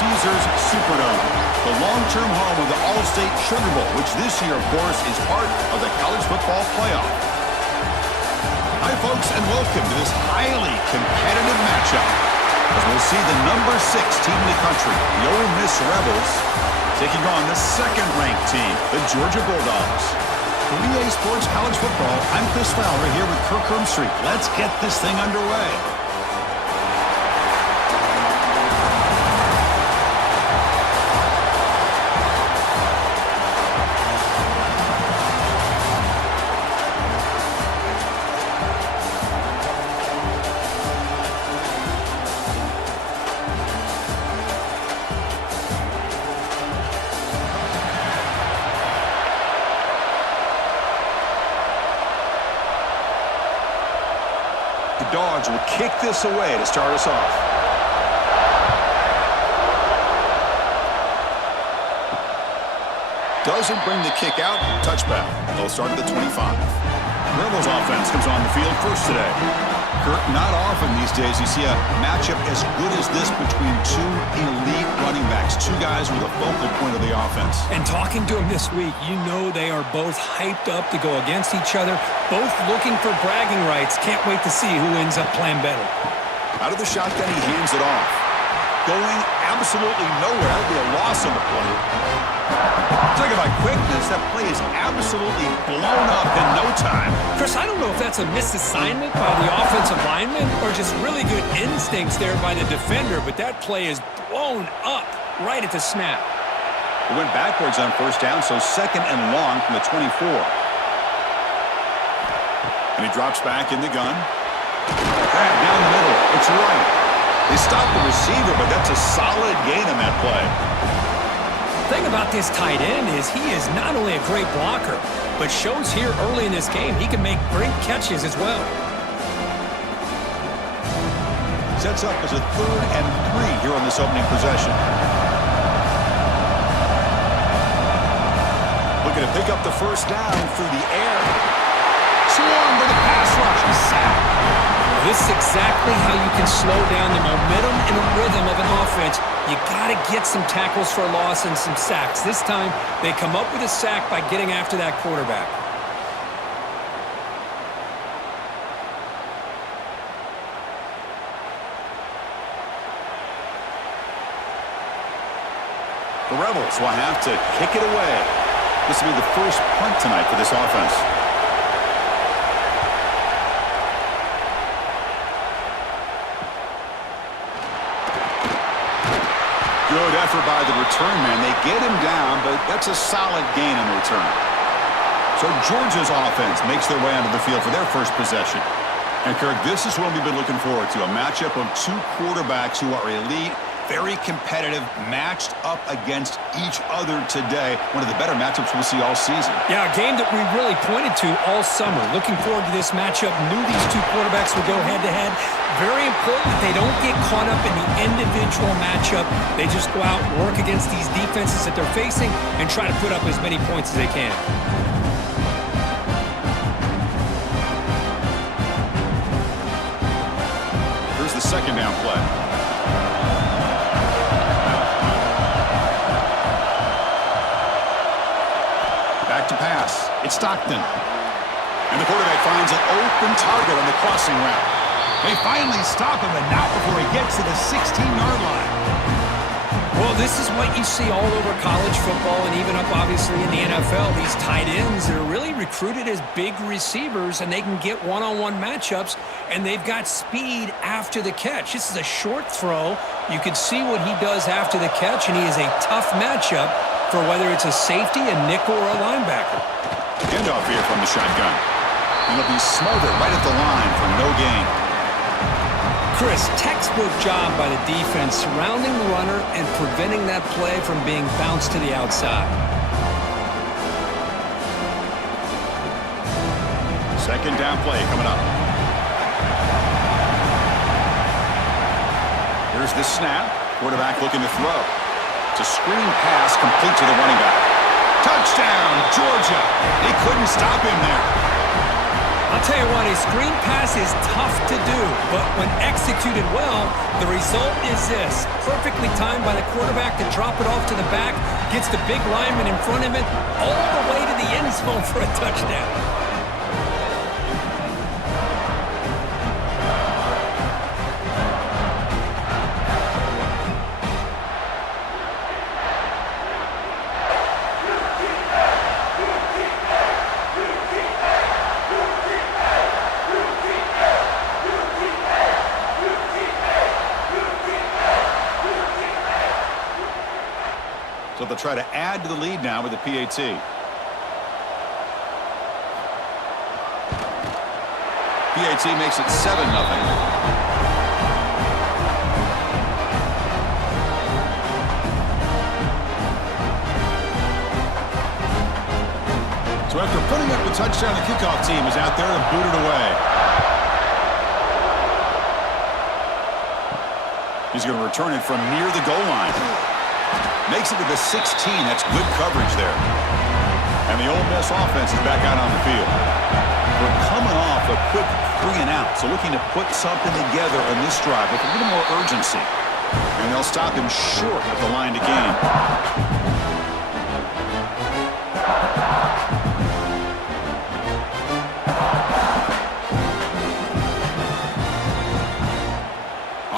Caesars Superdome, the long-term home of the All-State Sugar Bowl, which this year, of course, is part of the college football playoff. Hi, folks, and welcome to this highly competitive matchup, as we'll see the number 6 team in the country, the Ole Miss Rebels, taking on the second-ranked team, the Georgia Bulldogs. For EA Sports College Football, I'm Chris Fowler here with Kirk Herbstreit. Let's get this thing underway. The Dogs will kick this away to start us off. Doesn't bring the kick out. Touchback. They'll start at the 25. Rebels offense comes on the field first today. Kirk, not often these days you see a matchup as good as this between two elite running backs, two guys with a focal point of the offense. And talking to them this week, you know they are both hyped up to go against each other, both looking for bragging rights. Can't wait to see who ends up playing better. Out of the shotgun, he hands it off. Going absolutely nowhere. That would be a loss on the play. Talking about quickness, that play is absolutely blown up in no time. Chris, I don't know if that's a misassignment by the offensive lineman or just really good instincts there by the defender, but that play is blown up right at the snap. It went backwards on first down, so second and long from the 24. And he drops back in the gun. Back down the middle. It's right. They stopped the receiver, but that's a solid gain on that play. The thing about this tight end is he is not only a great blocker, but shows here early in this game he can make great catches as well. Sets up as a 3rd and 3 here on this opening possession. Looking to pick up the first down through the air. Swarm with a pass rush. He's sacked. This is exactly how you can slow down the momentum and rhythm of an offense. You got to get some tackles for loss and some sacks. This time, they come up with a sack by getting after that quarterback. The Rebels will have to kick it away. This will be the first punt tonight for this offense. Good effort by the return man. They get him down, but that's a solid gain on the return. So Georgia's offense makes their way onto the field for their first possession. And Kirk, this is what we've been looking forward to, a matchup of two quarterbacks who are elite, very competitive, matched up against each other today. One of the better matchups we'll see all season. Yeah, a game that we really pointed to all summer. Looking forward to this matchup. Knew these two quarterbacks would go head-to-head. Very important that they don't get caught up in the individual matchup. They just go out and work against these defenses that they're facing and try to put up as many points as they can. Here's the second down play. Back to pass. It's Stockton. And the quarterback finds an open target on the crossing route. They finally stop him, and not before he gets to the 16-yard line. Well, this is what you see all over college football and even up, obviously, in the NFL. These tight ends that are really recruited as big receivers, and they can get one-on-one matchups, and they've got speed after the catch. This is a short throw. You can see what he does after the catch, and he is a tough matchup for whether it's a safety, a nickel, or a linebacker. Handoff here from the shotgun. And it'll be smothered right at the line for no gain. Chris, textbook job by the defense surrounding the runner and preventing that play from being bounced to the outside. Second down play coming up. Here's the snap. Quarterback looking to throw. It's a screen pass complete to the running back. Touchdown, Georgia. They couldn't stop him there. I'll tell you what, a screen pass is tough to do, but when executed well, the result is this. Perfectly timed by the quarterback to drop it off to the back, gets the big lineman in front of it, all the way to the end zone for a touchdown. So they'll try to add to the lead now with the PAT. PAT makes it 7-0. So after putting up the touchdown, the kickoff team is out there to boot it away. He's going to return it from near the goal line. Makes it to the 16. That's good coverage there. And the Ole Miss offense is back out on the field. We're coming off a quick 3-and-out, so looking to put something together on this drive with a little more urgency. And they'll stop him short of the line to gain.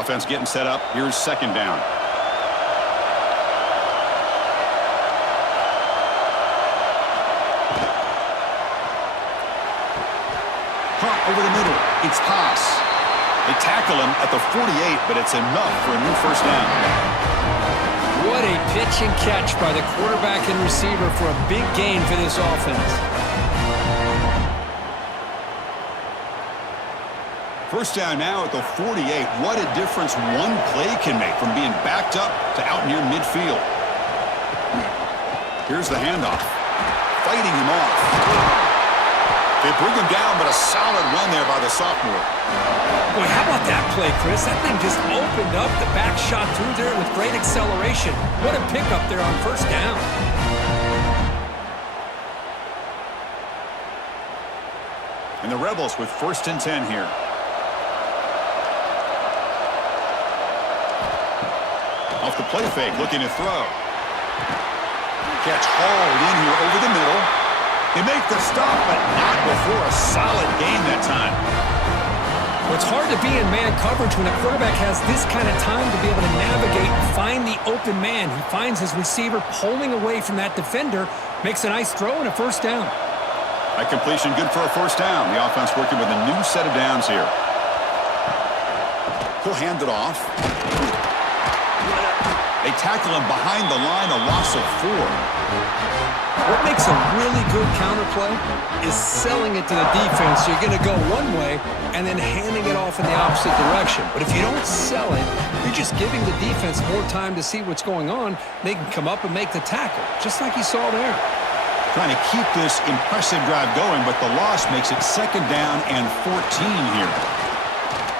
Offense getting set up. Here's second down. Over the middle, it's Haas. They tackle him at the 48, but it's enough for a new first down. What a pitch and catch by the quarterback and receiver for a big gain for this offense. First down now at the 48. What a difference one play can make from being backed up to out near midfield. Here's the handoff. Fighting him off. They bring him down, but a solid run there by the sophomore. Boy, how about that play, Chris? That thing just opened up. The back shot through there with great acceleration. What a pickup there on first down. And the Rebels with 1st and 10 here. Off the play fake, looking to throw. Catch hauled in here over the middle. They make the stop, but not before a solid gain that time. Well, it's hard to be in man coverage when a quarterback has this kind of time to be able to navigate and find the open man. He finds his receiver pulling away from that defender, makes a nice throw and a first down. That completion good for a first down. The offense working with a new set of downs here. He'll hand it off. They tackle him behind the line, a loss of 4. What makes a really good counterplay is selling it to the defense. You're going to go one way and then handing it off in the opposite direction. But if you don't sell it, you're just giving the defense more time to see what's going on. They can come up and make the tackle, just like you saw there. Trying to keep this impressive drive going, but the loss makes it 2nd down and 14 here.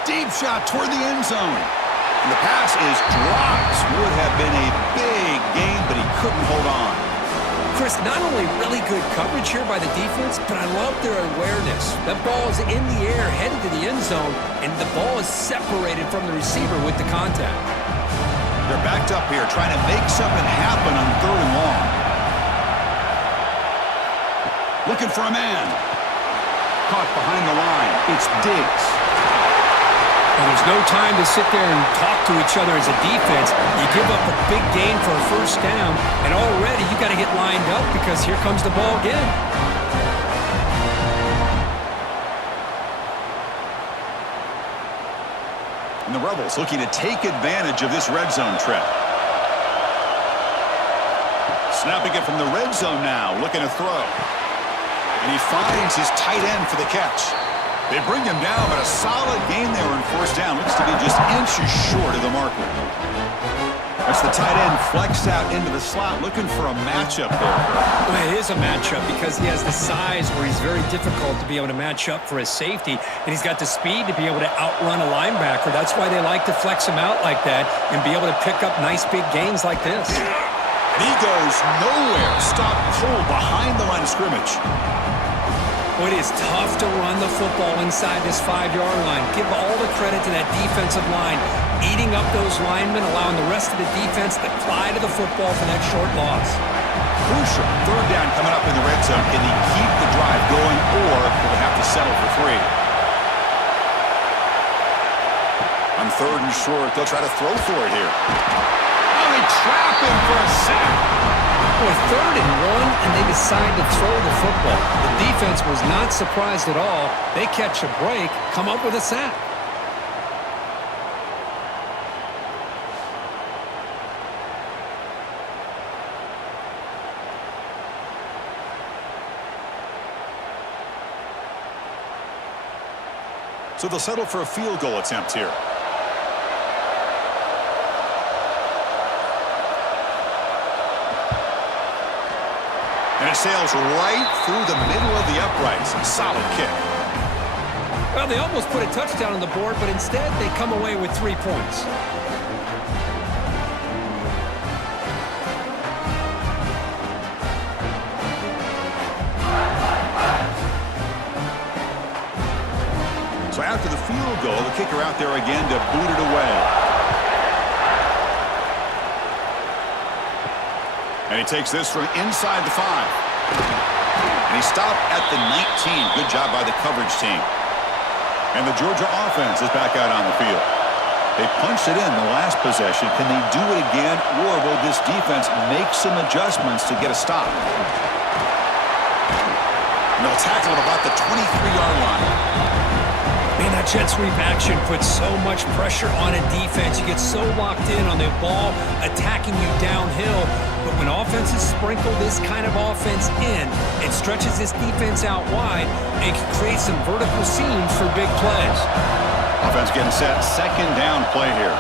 Deep shot toward the end zone. And the pass is dropped. Would have been a big gain, but he couldn't hold on. Chris, not only really good coverage here by the defense, but I love their awareness. That ball is in the air, headed to the end zone, and the ball is separated from the receiver with the contact. They're backed up here, trying to make something happen on 3rd and long. Looking for a man. Caught behind the line. It's Diggs. And there's no time to sit there and talk to each other as a defense. You give up a big gain for a first down, and already you got to get lined up because here comes the ball again. And the Rebels looking to take advantage of this red zone trip. Snapping it from the red zone now, looking to throw. And he finds his tight end for the catch. They bring him down, but a solid gain there in 1st down. Looks to be just inches short of the marker. That's the tight end flexed out into the slot, looking for a matchup there. Well, it is a matchup because he has the size where he's very difficult to be able to match up for his safety, and he's got the speed to be able to outrun a linebacker. That's why they like to flex him out like that and be able to pick up nice big gains like this. And he goes nowhere. Stopped cold behind the line of scrimmage. Well, it is tough to run the football inside this 5-yard line. Give all the credit to that defensive line, eating up those linemen, allowing the rest of the defense to fly to the football for that short loss. Crucial. Third down coming up in the red zone. Can he keep the drive going, or will they have to settle for 3? On third and short, they'll try to throw for it here. Oh, they trap him for a sack. Well, 3rd and 1, and they decide to throw the football. The defense was not surprised at all. They catch a break, come up with a sack. So they'll settle for a field goal attempt here. And it sails right through the middle of the uprights. A solid kick. Well, they almost put a touchdown on the board, but instead they come away with 3 points. So after the field goal, the kicker out there again to boot it away. And he takes this from inside the 5. And he stopped at the 19. Good job by the coverage team. And the Georgia offense is back out on the field. They punched it in the last possession. Can they do it again, or will this defense make some adjustments to get a stop? And they'll tackle him about the 23-yard line. Man, that jet sweep action puts so much pressure on a defense. You get so locked in on the ball attacking you downhill. But when offenses sprinkle this kind of offense in, it stretches this defense out wide and can create some vertical seams for big plays. Offense getting set. Second down play here.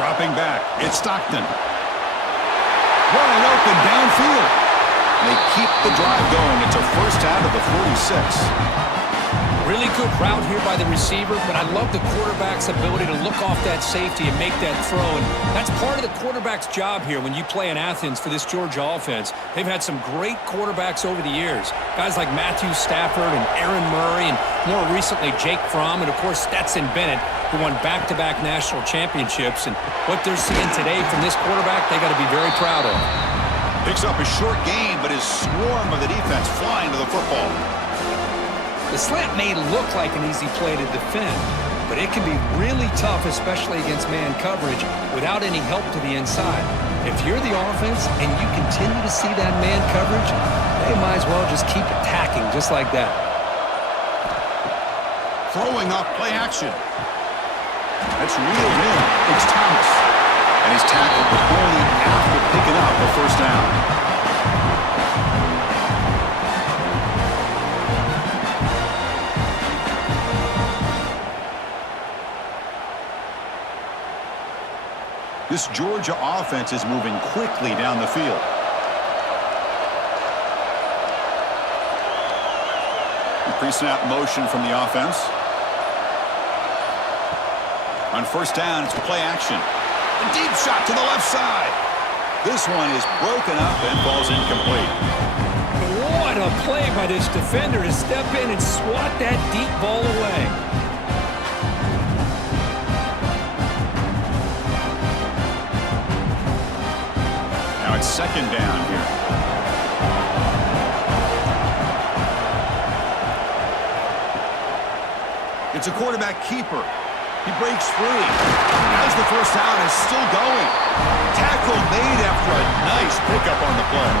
Dropping back. It's Stockton. Wide open downfield. And they keep the drive going. It's a first out of the 46. Really good route here by the receiver, but I love the quarterback's ability to look off that safety and make that throw. And that's part of the quarterback's job here when you play in Athens for this Georgia offense. They've had some great quarterbacks over the years. Guys like Matthew Stafford and Aaron Murray, and more recently Jake Fromm, and of course Stetson Bennett, who won back-to-back national championships. And what they're seeing today from this quarterback, they got to be very proud of. Picks up a short gain, but his swarm of the defense flying to the football. The slant may look like an easy play to defend, but it can be really tough, especially against man coverage, without any help to the inside. If you're the offense and you continue to see that man coverage, they might as well just keep attacking just like that. Throwing off play action. That's reeled in. It's Thomas. And he's tackled, but only after picking up a first down. This Georgia offense is moving quickly down the field. Pre-snap motion from the offense. On first down, it's play action. A deep shot to the left side. This one is broken up and falls incomplete. What a play by this defender to step in and swat that deep ball away. Second down here. It's a quarterback keeper. He breaks free. As the first down is still going. Tackle made after a nice pickup on the play.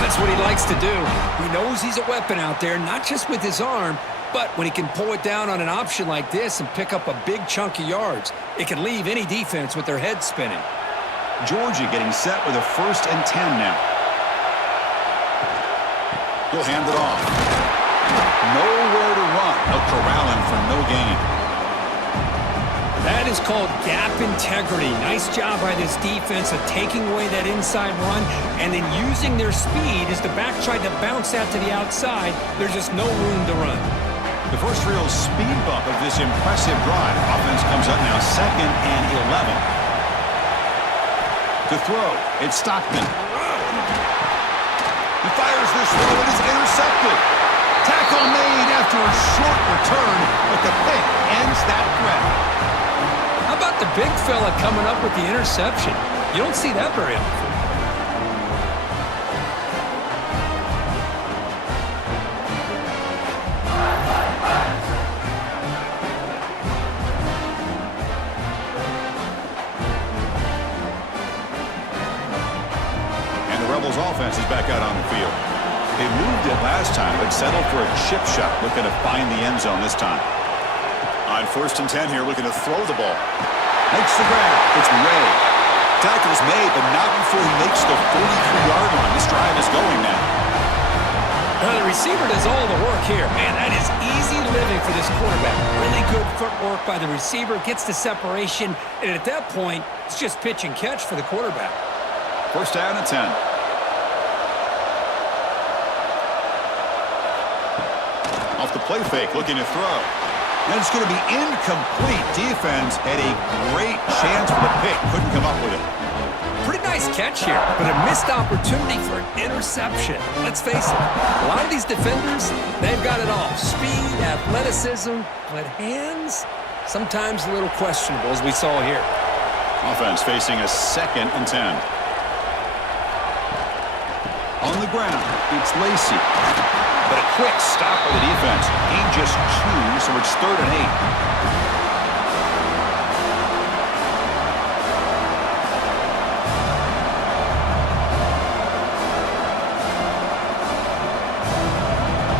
That's what he likes to do. He knows he's a weapon out there, not just with his arm, but when he can pull it down on an option like this and pick up a big chunk of yards, it can leave any defense with their head spinning. Georgia getting set with a 1st and 10 now. He'll hand it off. Nowhere to run. They'll corral him for no gain. That is called gap integrity. Nice job by this defense of taking away that inside run and then using their speed as the back tried to bounce that to the outside. There's just no room to run. The first real speed bump of this impressive drive. Offense comes up now 2nd and 11. To throw, it's Stockton. He fires this throw. It is intercepted. Tackle made after a short return, but the pick ends that threat. How about the big fella coming up with the interception? You don't see that very often. Rebels offense is back out on the field. They moved it last time, but settled for a chip shot, looking to find the end zone this time. On 1st and 10 here, looking to throw the ball. Makes the grab. It's Ray. Tackle's made, but not before he makes the 43-yard line. This drive is going now. Now the receiver does all the work here. Man, that is easy living for this quarterback. Really good footwork by the receiver, gets the separation, and at that point, it's just pitch and catch for the quarterback. 1st down and 10. Off the play fake, looking to throw. And it's going to be incomplete. Defense had a great chance for the pick. Couldn't come up with it. Pretty nice catch here, but a missed opportunity for an interception. Let's face it, a lot of these defenders, they've got it all. Speed, athleticism, but hands, sometimes a little questionable, as we saw here. Offense facing a 2nd and 10. On the ground, it's Lacy. But a quick stop by the defense. Gain just 2, so it's 3rd and 8.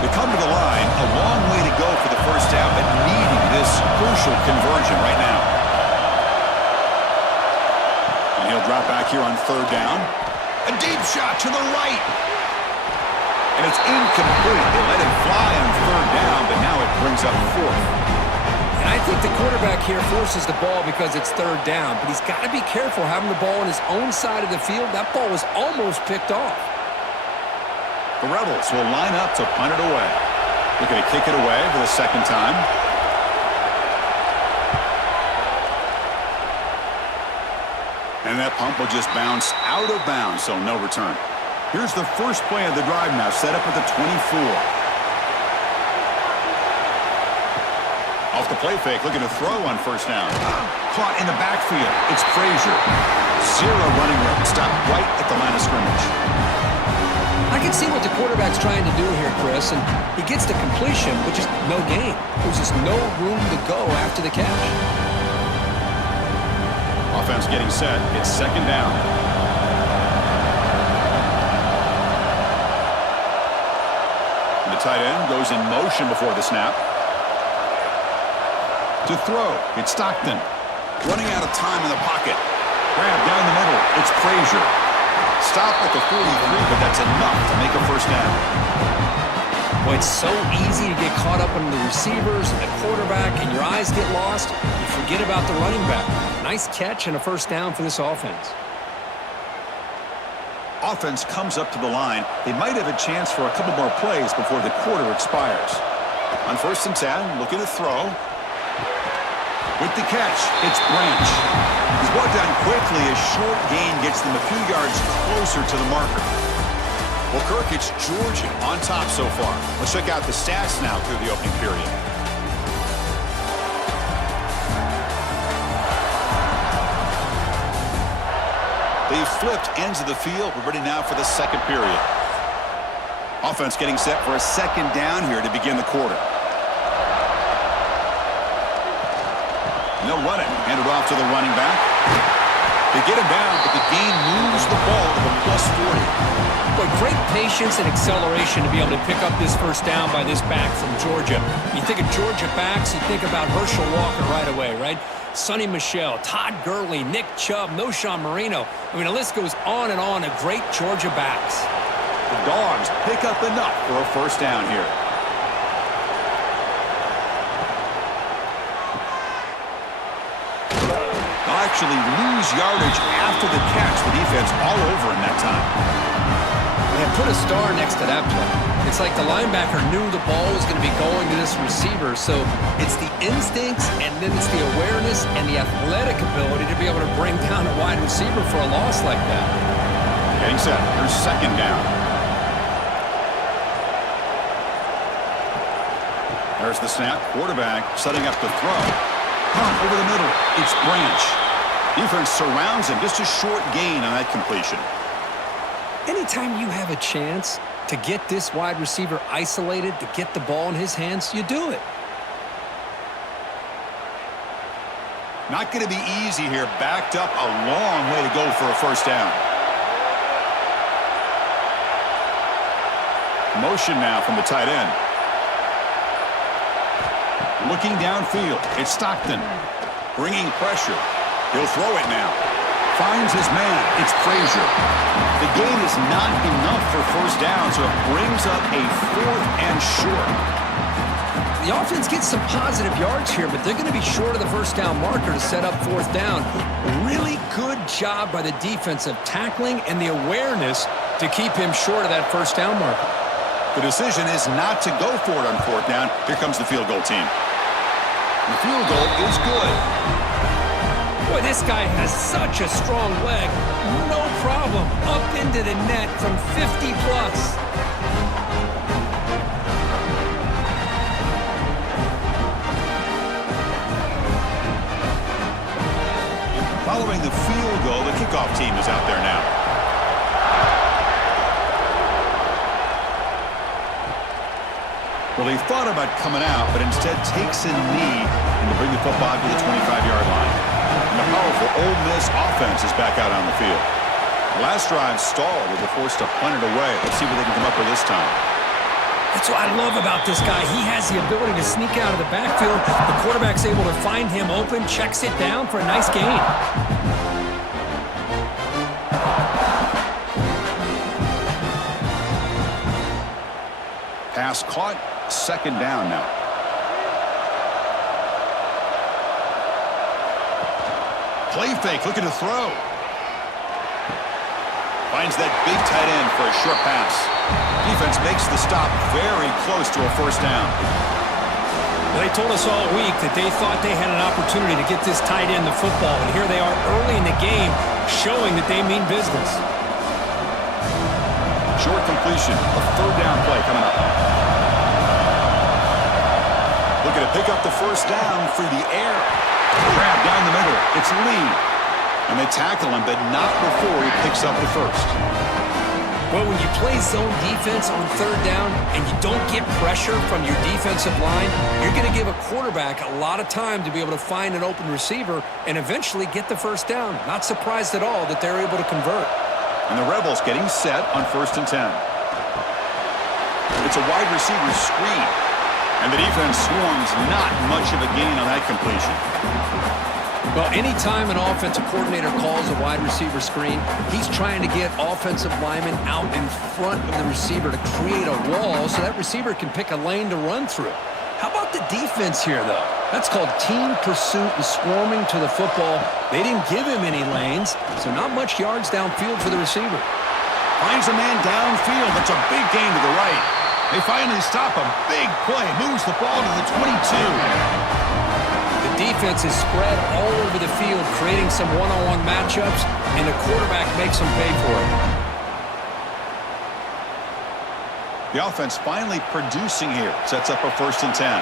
They come to the line. A long way to go for the 1st down, but needing this crucial conversion right now. And he'll drop back here on 3rd down. A deep shot to the right. And it's incomplete. They let him fly on 3rd down, but now it brings up 4th. And I think the quarterback here forces the ball because it's 3rd down, but he's got to be careful having the ball on his own side of the field. That ball was almost picked off. The Rebels will line up to punt it away. Looking to kick it away for the 2nd time. And that pump will just bounce out of bounds, so no return. Here's the first play of the drive now, set up at the 24. Off the play fake, looking to throw on 1st down. Caught in the backfield. It's Frazier. 0 running room. Stopped right at the line of scrimmage. I can see what the quarterback's trying to do here, Chris, and he gets the completion, but just no gain. There's just no room to go after the catch. Offense getting set. It's 2nd down. The tight end goes in motion before the snap. To throw, it's Stockton. Running out of time in the pocket. Grab down the middle. It's Frazier. Stop at the 43, but that's enough to make a 1st down. Boy, it's so easy to get caught up in the receivers and the quarterback, and your eyes get lost. You forget about the running back. Nice catch and a 1st down for this offense. Offense comes up to the line. They might have a chance for a couple more plays before the quarter expires. On 1st and 10, looking to throw. With the catch, it's Branch. He's brought down quickly. A short gain gets them a few yards closer to the marker. Well, Kirk, it's Georgia on top so far. Let's check out the stats now through the opening period. They've flipped ends of the field. We're ready now for the 2nd period. Offense getting set for a 2nd down here to begin the quarter. And they'll run it. Hand it off to the running back. They get him down, but the gain moves the ball to the +40. But great patience and acceleration to be able to pick up this 1st down by this back from Georgia. You think of Georgia backs, you think about Herschel Walker right away, right? Sonny Michel, Todd Gurley, Nick Chubb, Noshawn Marino. I mean, the list goes on and on of great Georgia backs. The Dogs pick up enough for a 1st down here. They'll actually lose yardage after the catch. The defense all over in that time. And put a star next to that play. It's like the linebacker knew the ball was going to be going to this receiver, so it's the instincts and then it's the awareness and the athletic ability to be able to bring down a wide receiver for a loss like that. Getting set. Here's 2nd down. There's the snap. Quarterback setting up the throw. Pump over the middle. It's Branch. Defense surrounds him. Just a short gain on that completion. Anytime you have a chance to get this wide receiver isolated, to get the ball in his hands, you do it. Not going to be easy here. Backed up a long way to go for a first down. Motion now from the tight end. Looking downfield. It's Stockton. Bringing pressure. He'll throw it now. Finds his man. It's Frazier. The gain is not enough for first down, so it brings up a 4th and short. The offense gets some positive yards here, but they're going to be short of the first down marker to set up 4th down. Really good job by the defensive tackling and the awareness to keep him short of that first down marker. The decision is not to go for it on 4th down. Here comes the field goal team. The field goal is good. Boy, this guy has such a strong leg. No problem. Up into the net from 50 plus. Following the field goal, the kickoff team is out there now. Well, he thought about coming out, but instead takes a knee and to bring the football to the 25-yard line. And the powerful Ole Miss offense is back out on the field. Last drive stalled with the force to punt it away. Let's see what they can come up with this time. That's what I love about this guy. He has the ability to sneak out of the backfield. The quarterback's able to find him open, checks it down for a nice gain. Pass caught. 2nd down now. Play fake, looking to throw. Finds that big tight end for a short pass. Defense makes the stop very close to a first down. Well, they told us all week that they thought they had an opportunity to get this tight end the football, and here they are early in the game showing that they mean business. Short completion, a 3rd down play coming up. Looking to pick up the first down through the air. Grab down the middle. It's Lee. And they tackle him, but not before he picks up the first. Well, when you play zone defense on 3rd down and you don't get pressure from your defensive line, you're going to give a quarterback a lot of time to be able to find an open receiver and eventually get the first down. Not surprised at all that they're able to convert. And the Rebels getting set on 1st and 10. It's a wide receiver screen. And the defense swarms, not much of a gain on that completion. Well, anytime an offensive coordinator calls a wide receiver screen, he's trying to get offensive linemen out in front of the receiver to create a wall so that receiver can pick a lane to run through. How about the defense here, though? That's called team pursuit and swarming to the football. They didn't give him any lanes, so not much yards downfield for the receiver. Finds a man downfield. That's a big gain to the right. They finally stop him. Big play. Moves the ball to the 22. The defense is spread all over the field, creating some one-on-one matchups, and the quarterback makes them pay for it. The offense finally producing here. Sets up a 1st and 10.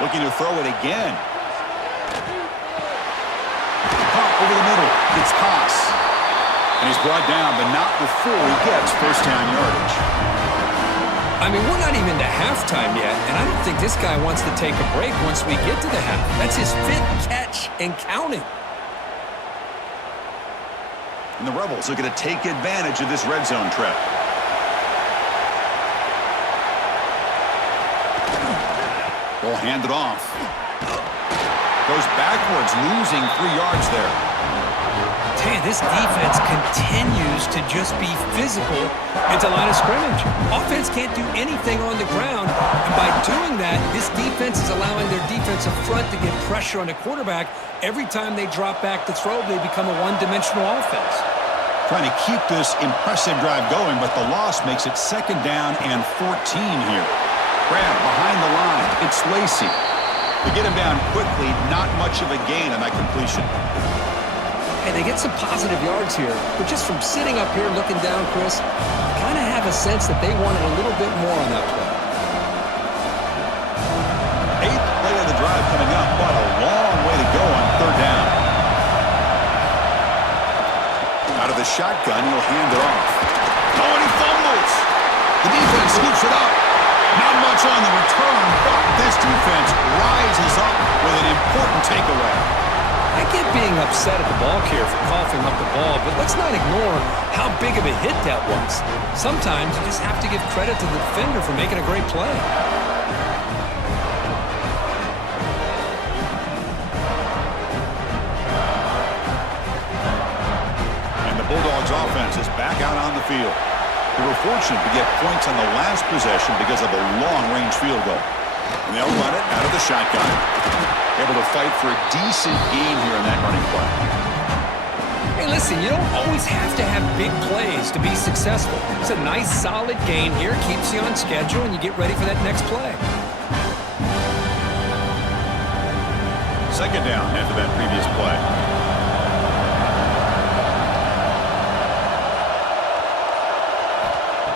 Looking to throw it again. Pop over the middle. It's Haas. And he's brought down, but not before he gets first down yardage. I mean, we're not even to halftime yet, and I don't think this guy wants to take a break once we get to the half. That's his 5th catch and counting. And the Rebels are going to take advantage of this red zone trap. Ball handed off. Goes backwards, losing 3 yards there. Man, this defense continues to just be physical into line of scrimmage. Offense can't do anything on the ground, and by doing that, this defense is allowing their defensive front to get pressure on the quarterback. Every time they drop back to throw, they become a one-dimensional offense. Trying to keep this impressive drive going, but the loss makes it 2nd down and 14 here. Grab behind the line. It's Lacy. To get him down quickly, not much of a gain on that completion. Hey, they get some positive yards here, but just from sitting up here looking down, Chris, I kind of have a sense that they wanted a little bit more on that play. 8th play of the drive coming up, but a long way to go on 3rd down. Out of the shotgun, he'll hand it off. Oh, and he fumbles. The defense scoops it up. Not much on the return, but this defense rises up with an important takeaway. I get being upset at the ball carrier for coughing up the ball, but let's not ignore how big of a hit that was. Sometimes you just have to give credit to the defender for making a great play. And the Bulldogs offense is back out on the field. They were fortunate to get points on the last possession because of a long-range field goal. And they'll run it out of the shotgun. Able to fight for a decent gain here in that running play. Hey, listen, you don't always have to have big plays to be successful. It's a nice, solid gain here. Keeps you on schedule, and you get ready for that next play. 2nd down after that previous play.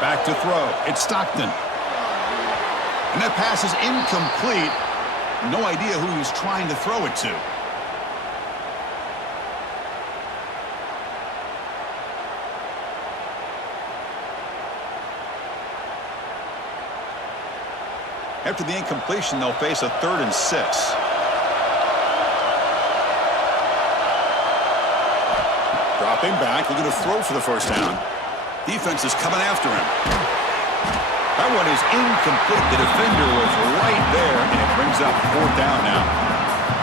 Back to throw. It's Stockton. And that pass is incomplete. No idea who he was trying to throw it to. After the incompletion, they'll face a 3rd and 6. Dropping back, looking to throw for the 1st down. Defense is coming after him. That one is incomplete. The defender was right there, and it brings up 4th down now.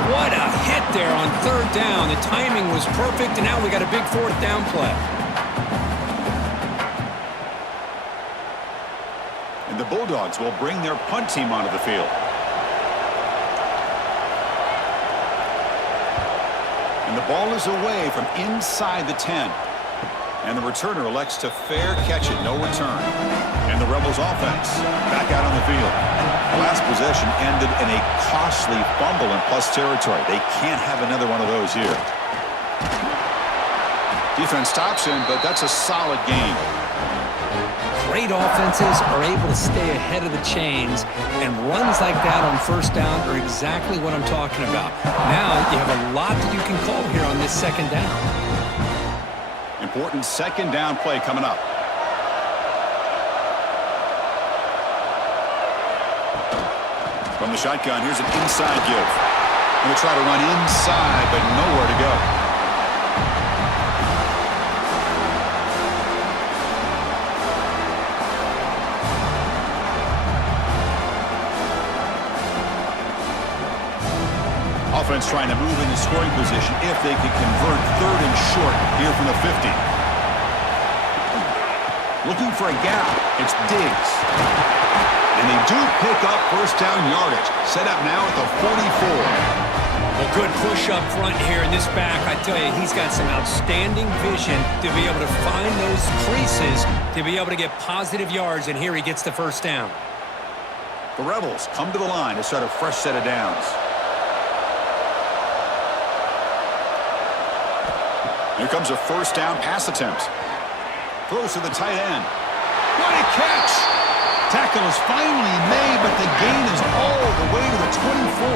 What a hit there on 3rd down. The timing was perfect, and now we got a big 4th down play. And the Bulldogs will bring their punt team onto the field. And the ball is away from inside the 10. And the returner elects to fair catch it, no return. And the Rebels offense back out on the field. The last possession ended in a costly fumble in plus territory. They can't have another one of those here. Defense stops him, but that's a solid game. Great offenses are able to stay ahead of the chains, and runs like that on 1st down are exactly what I'm talking about. Now you have a lot that you can call here on this 2nd down. Important 2nd down play coming up. From the shotgun, here's an inside give. Going to try to run inside, but nowhere to go. Offense trying to move into scoring position if they can convert 3rd and short here from the 50. Looking for a gap. It's Diggs. And they do pick up 1st down yardage. Set up now at the 44. Well, good push up front here in this back. I tell you, he's got some outstanding vision to be able to find those creases, to be able to get positive yards, and here he gets the 1st down. The Rebels come to the line to start a fresh set of downs. Here comes a 1st down pass attempt. Throws to the tight end. What a catch! Tackle is finally made, but the gain is all the way to the 24.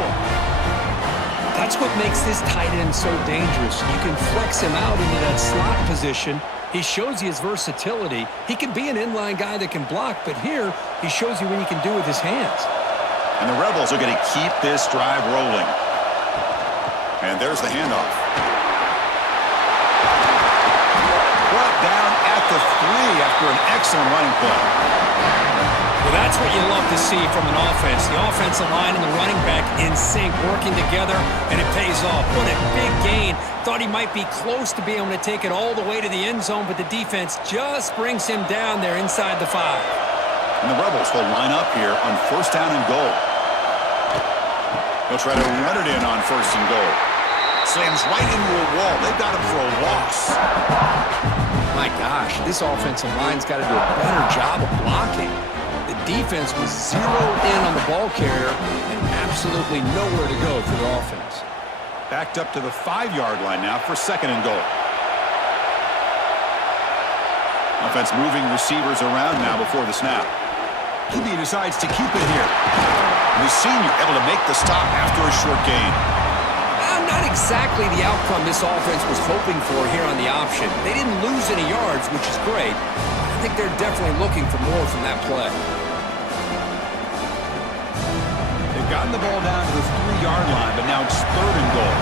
That's what makes this tight end so dangerous. You can flex him out into that slot position. He shows you his versatility. He can be an inline guy that can block, but here he shows you what he can do with his hands. And the Rebels are going to keep this drive rolling. And there's the handoff. Brought down at the 3 after an excellent running play. Well, that's what you love to see from an offense. The offensive line and the running back in sync, working together, and it pays off. What a big gain. Thought he might be close to being able to take it all the way to the end zone, but the defense just brings him down there inside the 5. And the Rebels will line up here on 1st down and goal. They'll try to run it in on 1st and goal. Slams right into a wall. They've got him for a loss. My gosh, this offensive line's got to do a better job of blocking. The defense was zeroed in on the ball carrier and absolutely nowhere to go for the offense. Backed up to the 5-yard line now for 2nd and goal. Offense moving receivers around now before the snap. QB decides to keep it here. And the senior able to make the stop after a short gain. Not exactly the outcome this offense was hoping for here on the option. They didn't lose any yards, which is great. I think they're definitely looking for more from that play. They've gotten the ball down to the 3-yard line, but now it's 3rd and goal.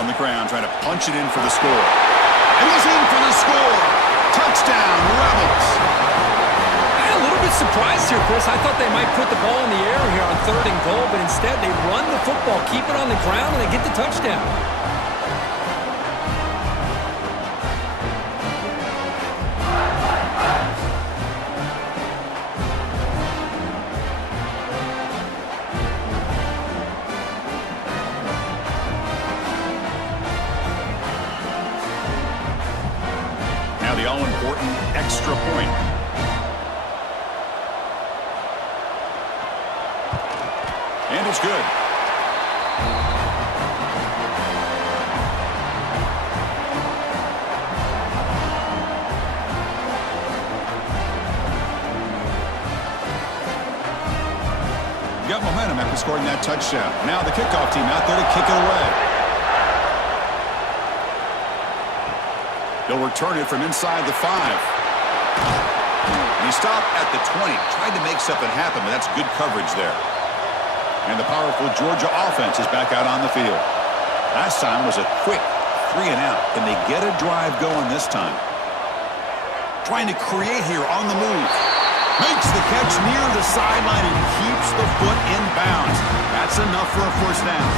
On the ground, trying to punch it in for the score. And he's in for the score. Touchdown, Rebels. A little bit surprised here, Chris. I thought they might put the ball in the air here on 3rd and goal, but instead they run the football, keep it on the ground, and they get the touchdown. Now the all-important extra point. And it's good. You got momentum after scoring that touchdown. Now the kickoff team out there to kick it away. They'll return it from inside the 5. And he stopped at the 20. Tried to make something happen, but that's good coverage there. And the powerful Georgia offense is back out on the field. Last time was a quick 3 and out. Can they get a drive going this time? Trying to create here on the move. Makes the catch near the sideline and keeps the foot in bounds. That's enough for a 1st down.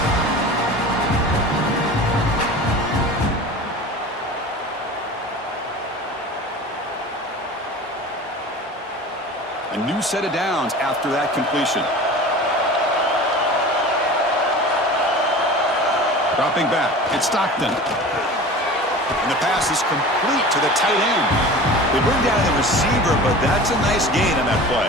A new set of downs after that completion. Dropping back, it's Stockton. And the pass is complete to the tight end. They bring down the receiver, but that's a nice gain on that play.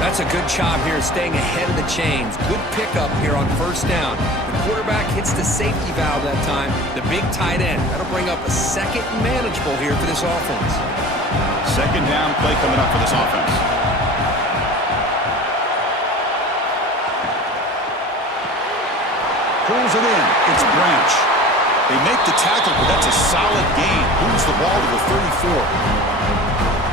That's a good job here, staying ahead of the chains. Good pickup here on 1st down. The quarterback hits the safety valve that time. The big tight end. That'll bring up a 2nd and manageable here for this offense. 2nd down play coming up for this offense. Pulls it in. It's Branch. They make the tackle, but that's a solid gain. Moves the ball to the 34.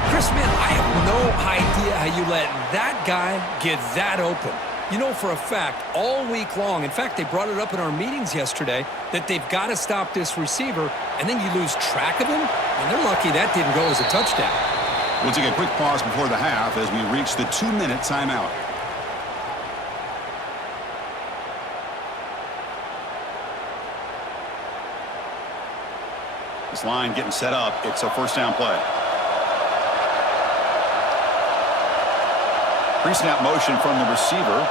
Chris, man, I have no idea how you let that guy get that open. You know for a fact, all week long, in fact, they brought it up in our meetings yesterday, that they've got to stop this receiver, and then you lose track of him, and they're lucky that didn't go as a touchdown. We'll take a quick pause before the half as we reach the 2-minute timeout. This line getting set up. It's a 1st down play. Pre-snap motion from the receiver.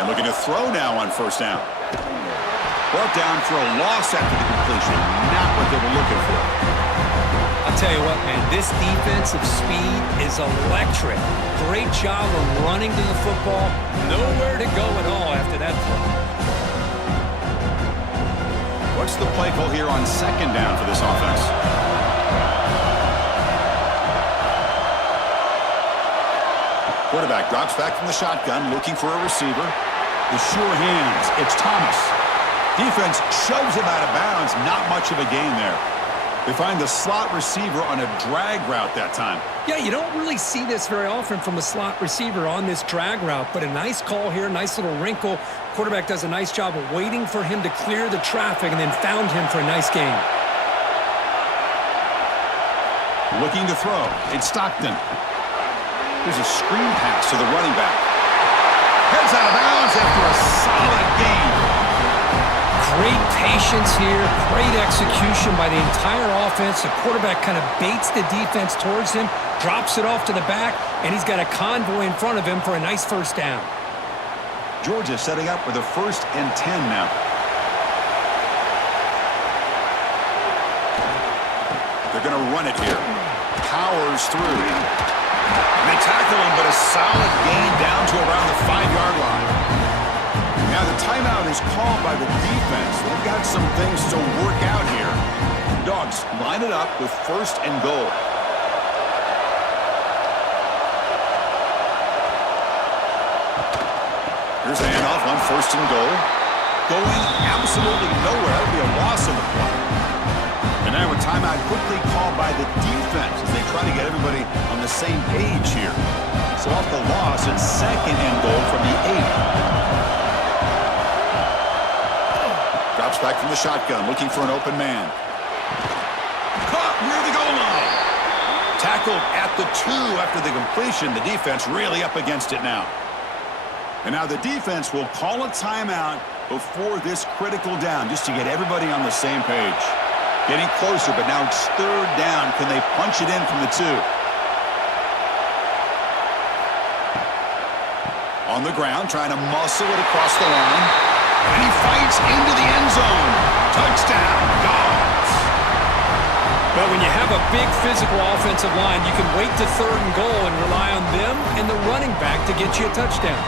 And looking to throw now on 1st down. Brought down for a loss after the completion. Not what they were looking for. I'll tell you what, man, this defensive speed is electric. Great job of running to the football. Nowhere to go at all after that play. What's the play call here on 2nd down for this offense? Quarterback drops back from the shotgun, looking for a receiver. The sure hands. It's Thomas. Defense shoves him out of bounds. Not much of a gain there. They find the slot receiver on a drag route that time. Yeah, you don't really see this very often from a slot receiver on this drag route, but a nice call here, nice little wrinkle. Quarterback does a nice job of waiting for him to clear the traffic and then found him for a nice gain. Looking to throw. It's Stockton. There's a screen pass to the running back. Heads out of bounds after a solid gain. Great patience here, great execution by the entire offense. The quarterback kind of baits the defense towards him, drops it off to the back, and he's got a convoy in front of him for a nice 1st down. Georgia setting up with a 1st and 10 now. They're going to run it here. Powers through. And they tackle him, but a solid gain down to around the 5-yard line. Now the timeout is called by the defense. They've got some things to work out here. Dogs line it up with 1st and goal. Here's the handoff on 1st and goal. Going absolutely nowhere. It'll be a loss on the play. And now a timeout quickly called by the defense as they try to get everybody on the same page here. So off the loss, it's 2nd and goal from the 8. Drops back from the shotgun, looking for an open man. Caught near the goal line. Tackled at the 2 after the completion. The defense really up against it now. And now the defense will call a timeout before this critical down, just to get everybody on the same page. Getting closer, but now it's 3rd down. Can they punch it in from the 2? On the ground, trying to muscle it across the line. And he fights into the end zone. Touchdown, Dogs. But when you have a big physical offensive line, you can wait to 3rd and goal and rely on them and the running back to get you a touchdown.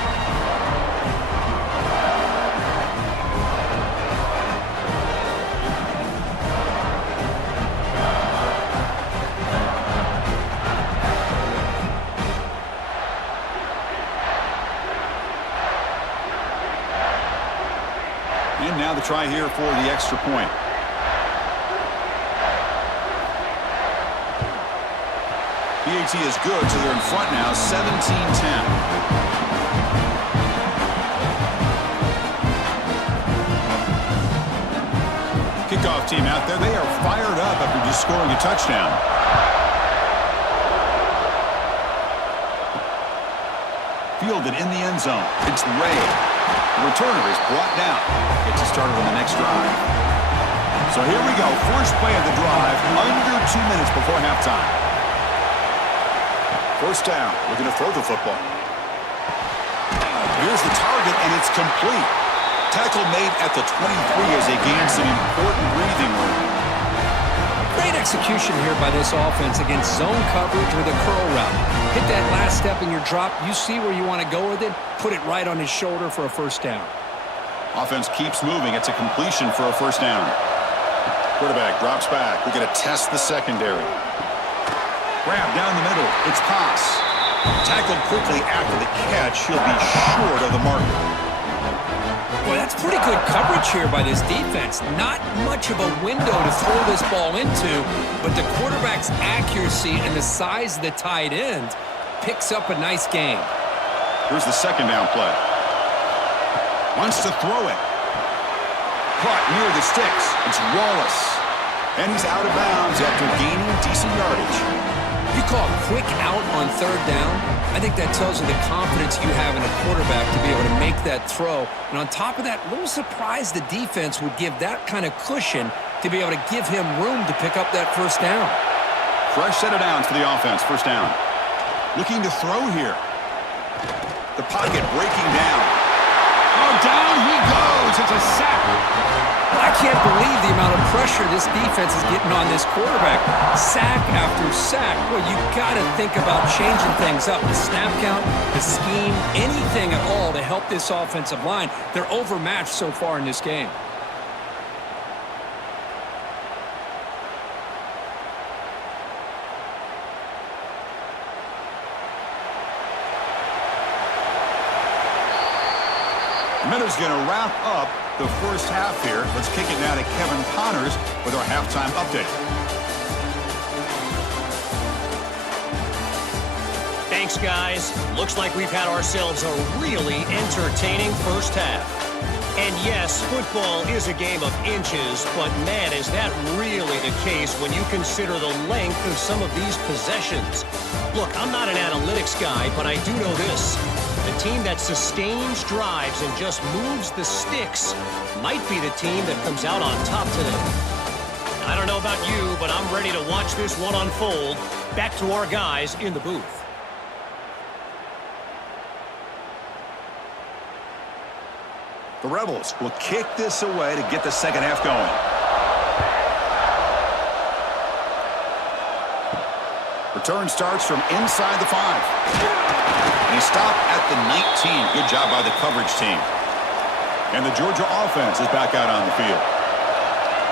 And now the try here for the extra point. PAT is good, so they're in front now, 17-10. Kickoff team out there. They are fired up after just scoring a touchdown. Fielded in the end zone. It's Ray. The returner is brought down. Gets us started on the next drive. So here we go. First play of the drive, under 2 minutes before halftime. First down. We're going to throw the football. Here's the target, and it's complete. Tackle made at the 23 as they gain some important breathing room. Great execution here by this offense against zone coverage with a curl route. Hit that last step in your drop. You see where you want to go with it. Put it right on his shoulder for a first down. Offense keeps moving. It's a completion for a first down. Quarterback drops back. We're going to test the secondary. Grab down the middle. It's pass. Tackled quickly after the catch. He'll be short of the marker. Boy, that's pretty good coverage here by this defense. Not much of a window to throw this ball into, but the quarterback's accuracy and the size of the tight end picks up a nice game. Here's the second down play. Wants to throw it. Caught near the sticks. It's Wallace. And he's out of bounds after gaining decent yardage. You call a quick out on 3rd down, I think that tells you the confidence you have in a quarterback to be able to make that throw. And on top of that, a little surprised the defense would give that kind of cushion to be able to give him room to pick up that first down. Fresh set of downs for the offense. First down. Looking to throw here. The pocket breaking down. Oh, down he goes. It's a sack. I can't believe the amount of pressure this defense is getting on this quarterback. Sack after sack. Well, you got to think about changing things up. The snap count, the scheme, anything at all to help this offensive line. They're overmatched so far in this game. Miller's going to wrap up the first half here. Let's kick it now to Kevin Connors with our halftime update. Thanks, guys. Looks like we've had ourselves a really entertaining first half. And yes, football is a game of inches, but man, is that really the case when you consider the length of some of these possessions. Look, I'm not an analytics guy, but I do know this. The team that sustains drives and just moves the sticks might be the team that comes out on top today. I don't know about you, but I'm ready to watch this one unfold. Back to our guys in the booth. The Rebels will kick this away to get the second half going. Return starts from inside the 5. And he stopped at the 19. Good job by the coverage team. And the Georgia offense is back out on the field.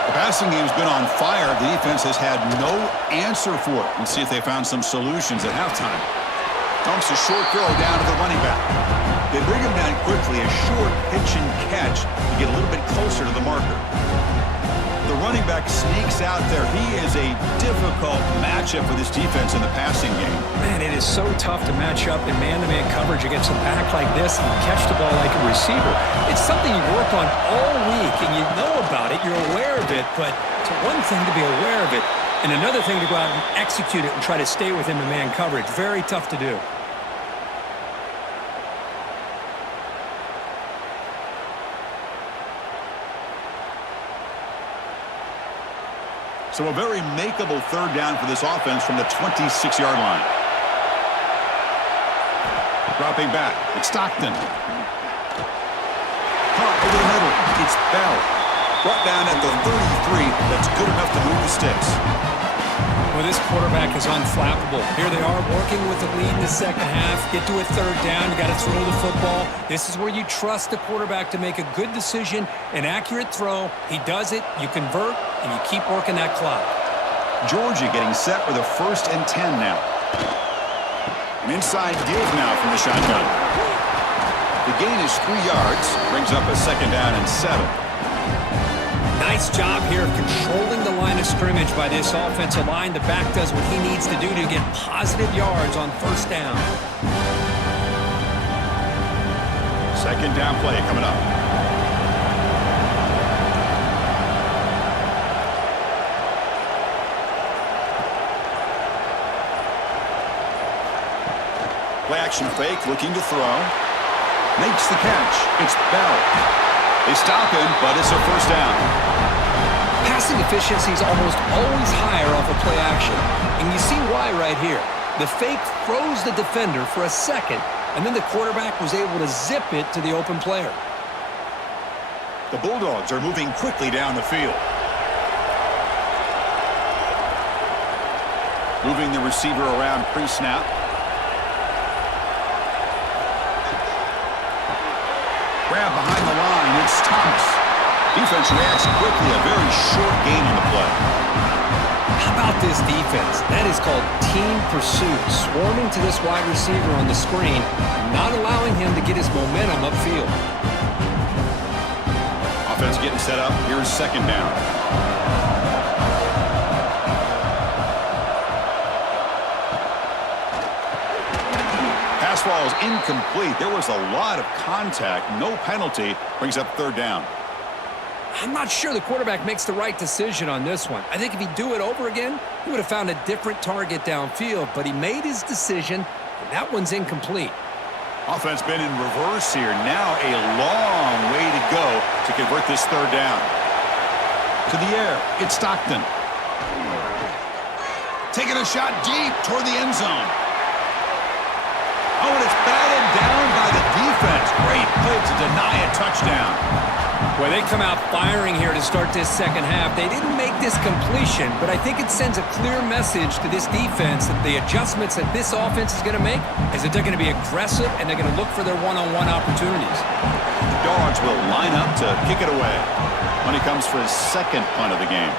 The passing game's been on fire. The defense has had no answer for it. Let's see if they found some solutions at halftime. Dumps a short throw down to the running back. They bring him down quickly, a short pitch and catch to get a little bit closer to the marker. The running back sneaks out there. He is a difficult matchup for this defense in the passing game. Man, it is so tough to match up in man-to-man coverage against a back like this and catch the ball like a receiver. It's something you work on all week, and you know about it. You're aware of it, but it's one thing to be aware of it, and another thing to go out and execute it and try to stay within the man coverage. Very tough to do. So a very makeable third down for this offense from the 26-yard line. Dropping back, it's Stockton. Caught over the middle, it's Bell. Brought down at the 33, that's good enough to move the sticks. Well, this quarterback is unflappable. Here they are working with the lead in the second half. Get to a third down. You got to throw the football. This is where you trust the quarterback to make a good decision, an accurate throw. He does it, you convert, and you keep working that clock. Georgia getting set with a 1st and 10 now. An inside give now from the shotgun. The gain is 3 yards. Brings up a 2nd down and 7. Nice job here of controlling the line of scrimmage by this offensive line. The back does what he needs to do to get positive yards on 1st down. 2nd down play coming up. Play action fake, looking to throw. Makes the catch. It's Bell. They stop him, but it's a 1st down. Passing efficiency is almost always higher off of play action. And you see why right here. The fake froze the defender for a second, and then the quarterback was able to zip it to the open player. The Bulldogs are moving quickly down the field. Moving the receiver around pre-snap. Grab behind the line, it's Thomas. Defense reacts quickly, a very short gain on the play. How about this defense? That is called team pursuit. Swarming to this wide receiver on the screen, not allowing him to get his momentum upfield. Offense getting set up. Here's 2nd down. Pass ball is incomplete. There was a lot of contact. No penalty. Brings up 3rd down. I'm not sure the quarterback makes the right decision on this one. I think if he'd do it over again, he would have found a different target downfield, but he made his decision, and that one's incomplete. Offense been in reverse here. Now a long way to go to convert this 3rd down. To the air, it's Stockton. Taking a shot deep toward the end zone. Oh, and it's batted down by the defense. Great play to deny a touchdown. Well, they come out firing here to start this second half. They didn't make this completion, but I think it sends a clear message to this defense that the adjustments that this offense is going to make is that they're going to be aggressive and they're going to look for their one-on-one opportunities. The Dogs will line up to kick it away when he comes for his 2nd punt of the game.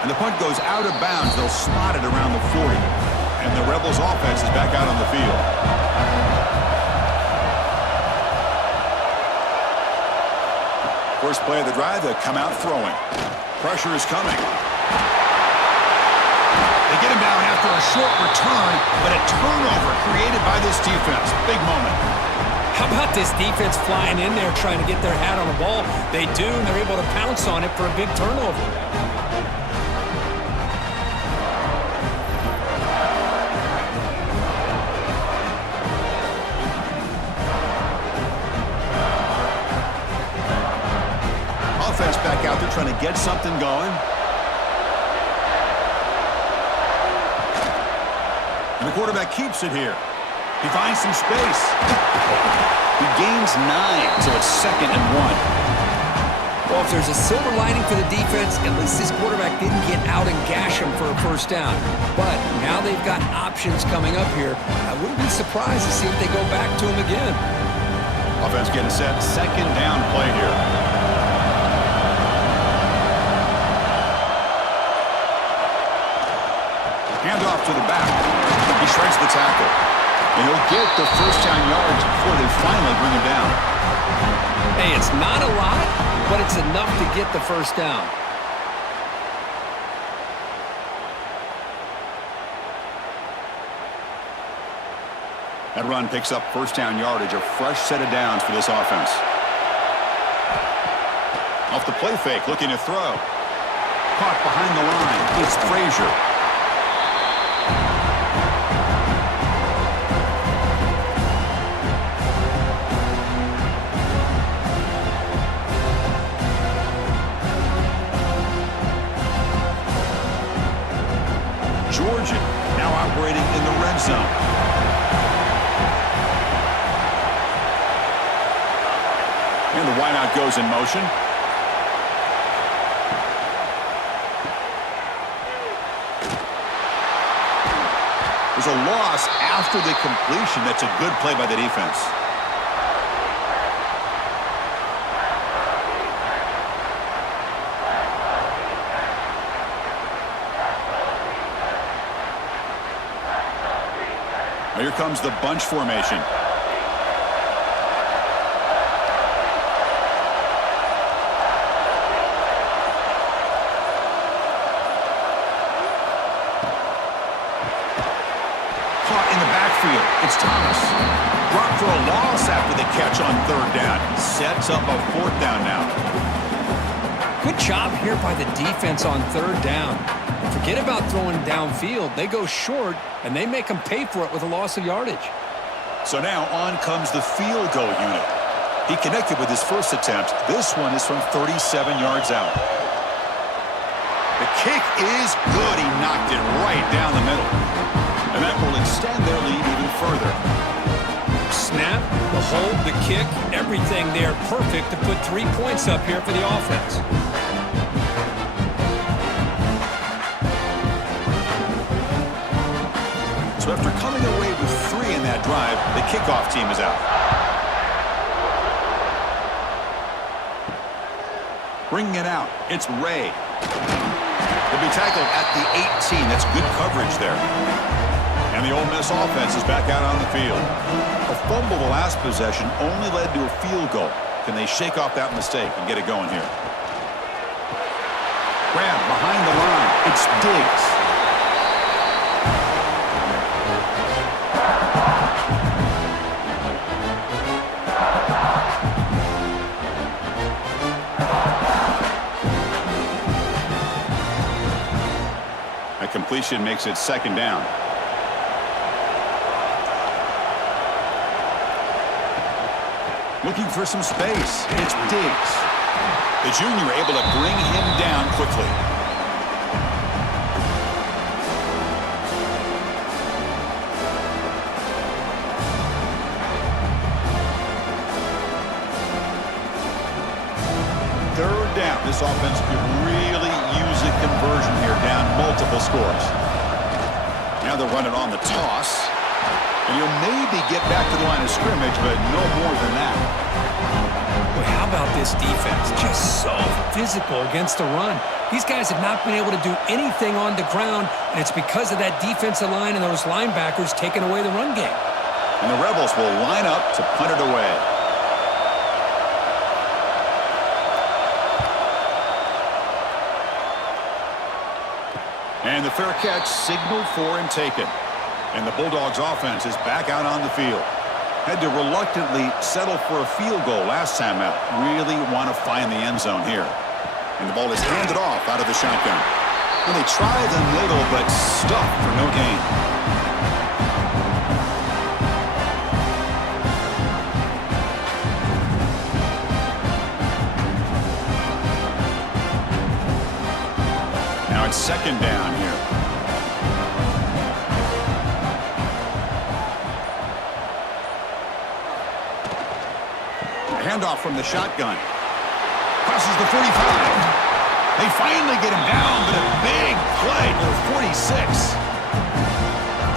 And the punt goes out of bounds. They'll spot it around the 40. And the Rebels offense is back out on the field. First play of the drive, they'll come out throwing. Pressure is coming. They get him down after a short return, but a turnover created by this defense. Big moment. How about this defense flying in there trying to get their hat on the ball? They do, and they're able to pounce on it for a big turnover. Offense back out there trying to get something going. And the quarterback keeps it here. He finds some space. He gains 9, so it's 2nd and 1. Well, if there's a silver lining for the defense, at least this quarterback didn't get out and gash him for a 1st down. But now they've got options coming up here. I wouldn't be surprised to see if they go back to him again. Offense getting set. Second down play here. Handoff to the back. He shreds the tackle. And he'll get the first down yards before they finally bring him down. Hey, it's not a lot, but it's enough to get the first down. That run picks up first down yardage, a fresh set of downs for this offense. Off the play fake, looking to throw. Caught behind the line. It's Frazier. Georgia now operating in the red zone. And the wideout goes in motion. There's a loss after the completion. That's a good play by the defense. Now here comes the bunch formation. It's Thomas. Dropped for a loss after the catch on third down. Sets up a fourth down now. Good job here by the defense on third down. Forget about throwing downfield. They go short, and they make them pay for it with a loss of yardage. So now on comes the field goal unit. He connected with his first attempt. This one is from 37 yards out. The kick is good. He knocked it right down the middle. And that will extend their lead even further. Snap, the hold, the kick, everything there perfect to put 3 points up here for the offense. So after coming away with 3 in that drive, the kickoff team is out. Bringing it out, it's Ray. He'll be tackled at the 18. That's good coverage there. And the Ole Miss offense is back out on the field. A fumble the last possession only led to a field goal. Can they shake off that mistake and get it going here? Grab behind the line. It's Diggs. That completion makes it second down. Looking for some space. It's Diggs. The junior able to bring him down quickly. Third down. This offense could really use a conversion here, down multiple scores. Now they're running on the toss. And you'll maybe get back to the line of scrimmage, but no more than that. Well, how about this defense? Just so physical against the run. These guys have not been able to do anything on the ground, and it's because of that defensive line and those linebackers taking away the run game. And the Rebels will line up to punt it away. And the fair catch signaled for and taken. And the Bulldogs offense is back out on the field. Had to reluctantly settle for a field goal last time out. Really want to find the end zone here. And the ball is handed off out of the shotgun. And they try the middle, but stuffed for no gain. Now it's second down here. Handoff from the shotgun. Crosses the 45. They finally get him down, but a big play for 46.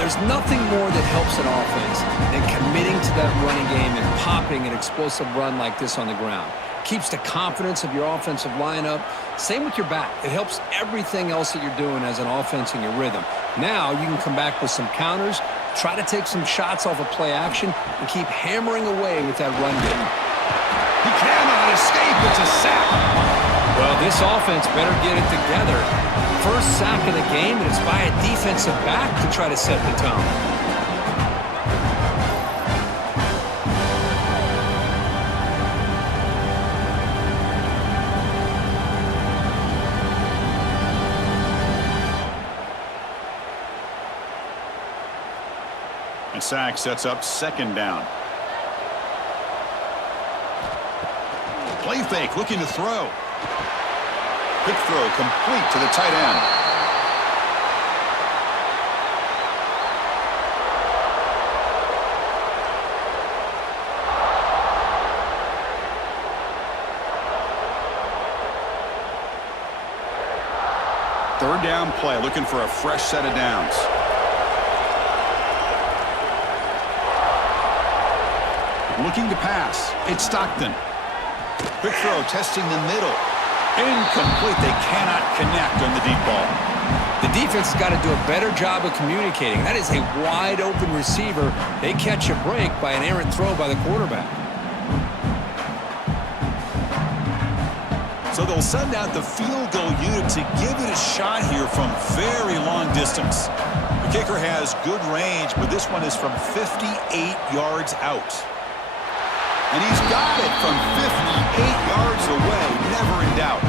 There's nothing more that helps an offense than committing to that running game and popping an explosive run like this on the ground. Keeps the confidence of your offensive lineup. Same with your back. It helps everything else that you're doing as an offense in your rhythm. Now you can come back with some counters, try to take some shots off of play action, and keep hammering away with that run game. He cannot escape. It's a sack. Well, this offense better get it together. First sack of the game, and it's by a defensive back to try to set the tone. And sack sets up second down. Play fake, looking to throw. Quick throw complete to the tight end. Third down play, looking for a fresh set of downs. Looking to pass. It's Stockton. Quick throw, testing the middle. Incomplete. They cannot connect on the deep ball. The defense has got to do a better job of communicating. That is a wide open receiver. They catch a break by an errant throw by the quarterback. So they'll send out the field goal unit to give it a shot here from very long distance. The kicker has good range, but this one is from 58 yards out. And he's got it from 58 yards away, never in doubt.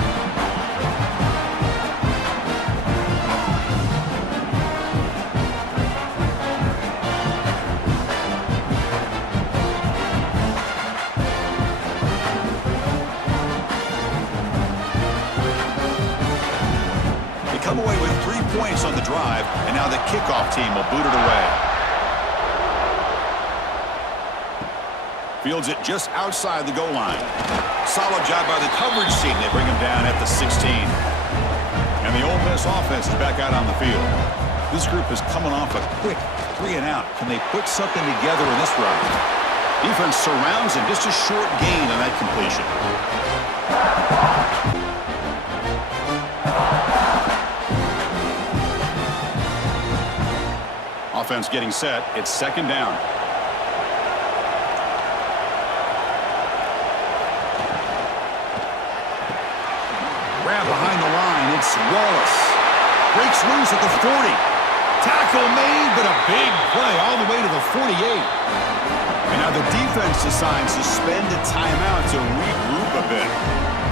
They come away with 3 points on the drive, and now the kickoff team will boot it away. Fields it just outside the goal line. Solid job by the coverage team. They bring him down at the 16. And the Ole Miss offense is back out on the field. This group is coming off a quick 3 and out. Can they put something together in this round? Defense surrounds him. Just a short gain on that completion. Offense getting set. It's second down. Grab behind the line. It's Wallace. Breaks loose at the 40. Tackle made, but a big play all the way to the 48. And now the defense decides to spend a timeout to regroup a bit.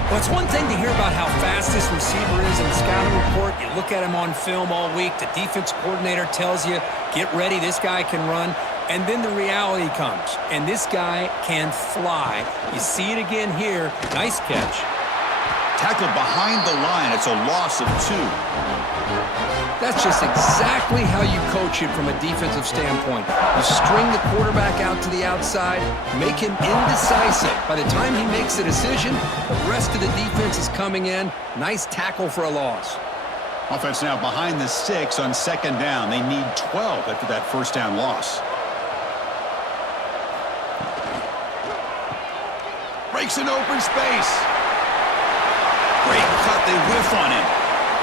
Well, it's one thing to hear about how fast this receiver is in the scouting report. You look at him on film all week. The defense coordinator tells you, get ready, this guy can run. And then the reality comes, and this guy can fly. You see it again here. Nice catch. Tackled behind the line. It's a loss of 2. That's just exactly how you coach it from a defensive standpoint. You string the quarterback out to the outside, make him indecisive. By the time he makes a decision, the rest of the defense is coming in. Nice tackle for a loss. Offense now behind the 6 on second down. They need 12 after that first down loss. Breaks an open space. Great cut. They whiff on him.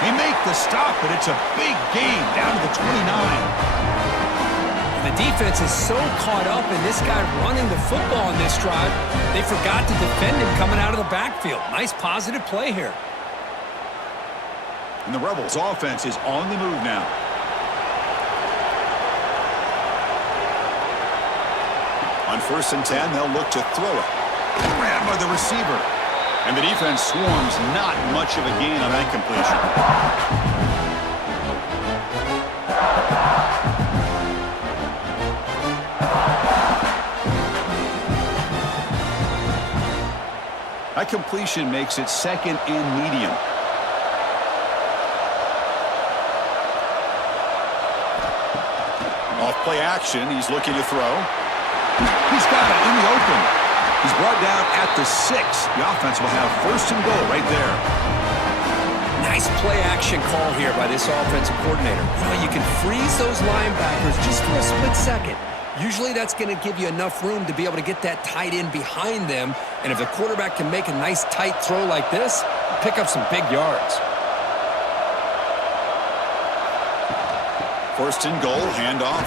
They make the stop, but it's a big gain down to the 29. The defense is so caught up in this guy running the football on this drive, they forgot to defend him coming out of the backfield. Nice positive play here. And the Rebels' offense is on the move now. On 1st and 10, they'll look to throw it. Grabbed by the receiver. And the defense swarms. Not much of a gain on that completion. That completion makes it second and medium. Off play action. He's looking to throw. He's got it in the open. He's brought down at the 6. The offense will have 1st and goal right there. Nice play action call here by this offensive coordinator. You know, you can freeze those linebackers just for a split second. Usually that's going to give you enough room to be able to get that tight end behind them. And if the quarterback can make a nice tight throw like this, pick up some big yards. First and goal, handoff.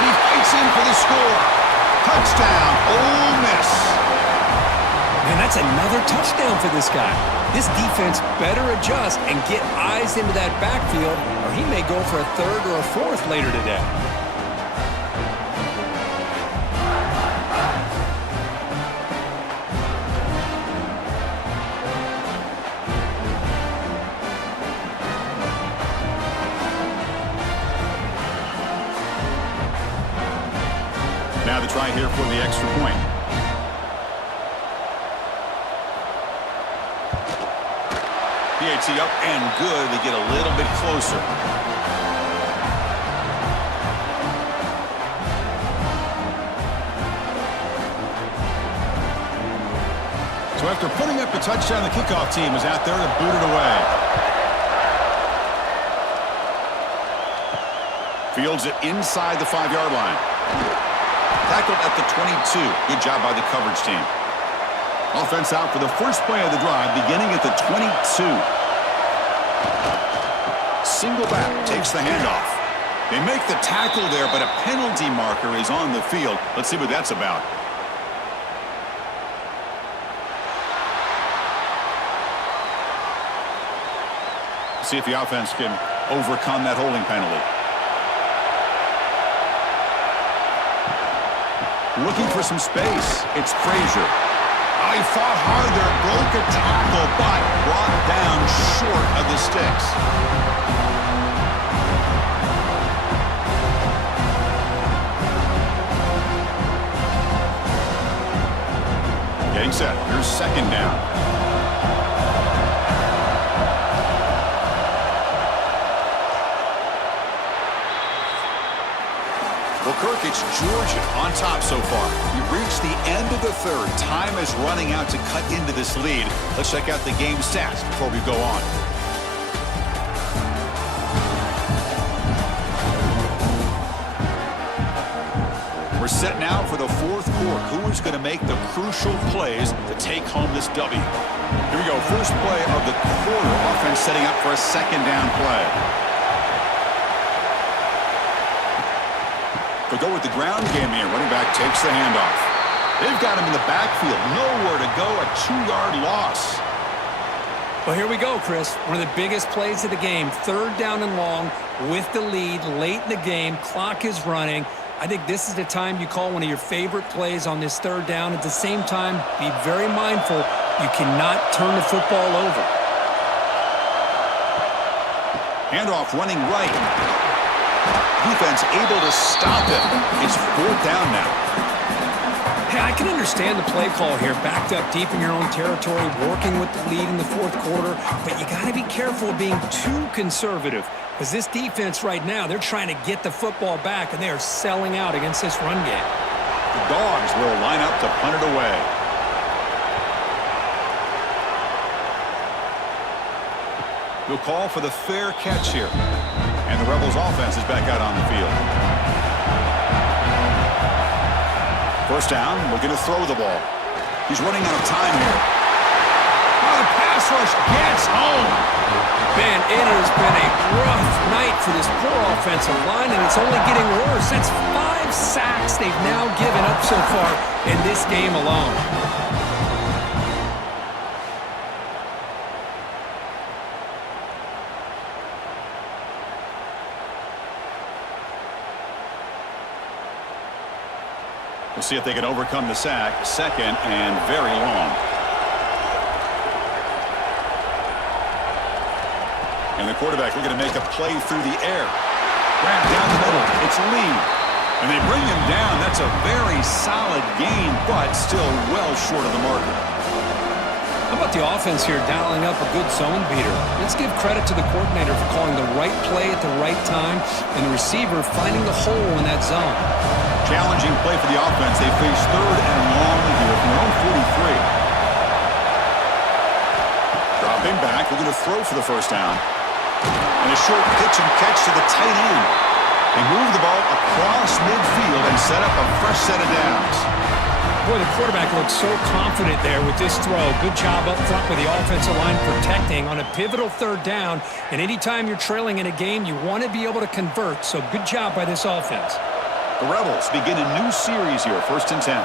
He fights in for the score. Touchdown, Ole Miss. Man, that's another touchdown for this guy. This defense better adjust and get eyes into that backfield, or he may go for a third or a fourth later today. Now the try here for the extra point. PAT up and good. They get a little bit closer. So after putting up a touchdown, the kickoff team is out there to boot it away. Fields it inside the 5-yard line. Tackled at the 22. Good job by the coverage team. Offense out for the first play of the drive, beginning at the 22. Single back takes the handoff. They make the tackle there, but a penalty marker is on the field. Let's see what that's about. See if the offense can overcome that holding penalty. Looking for some space. It's Frazier. Oh, he fought hard there, broke a tackle, but brought down short of the sticks. Getting set. Here's second down. Well, Kirk, it's Georgia on top so far. We've reached the end of the third. Time is running out to cut into this lead. Let's check out the game stats before we go on. We're set now for the fourth quarter. Who is going to make the crucial plays to take home this W? Here we go. First play of the quarter. Offense setting up for a second down play. They'll go with the ground game here. Running back takes the handoff. They've got him in the backfield. Nowhere to go. A 2-yard loss. Well, here we go, Chris. One of the biggest plays of the game. Third down and long with the lead late in the game. Clock is running. I think this is the time you call one of your favorite plays on this third down. At the same time, be very mindful. You cannot turn the football over. Handoff running right. Defense able to stop it. It's fourth down now. Hey, I can understand the play call here. Backed up deep in your own territory, working with the lead in the fourth quarter. But you got to be careful of being too conservative. Because this defense right now, they're trying to get the football back, and they are selling out against this run game. The Dogs will line up to punt it away. We'll call for the fair catch here. And the Rebels offense is back out on the field. First down, looking to throw the ball. He's running out of time here. Oh, the pass rush gets home. Man, it has been a rough night for this poor offensive line, and it's only getting worse. That's 5 sacks they've now given up so far in this game alone. We'll see if they can overcome the sack. Second and very long. And the quarterback looking to make a play through the air. Grab down the middle. It's Lee. And they bring him down. That's a very solid gain, but still well short of the marker. How about the offense here dialing up a good zone beater? Let's give credit to the coordinator for calling the right play at the right time and the receiver finding the hole in that zone. Challenging play for the offense. They face third and long here from their own 43. Dropping back, looking to throw for the first down. And a short pitch and catch to the tight end. They move the ball across midfield and set up a fresh set of downs. Boy, the quarterback looks so confident there with this throw. Good job up front with the offensive line protecting on a pivotal third down. And anytime you're trailing in a game, you want to be able to convert. So good job by this offense. The Rebels begin a new series here, 1st and 10.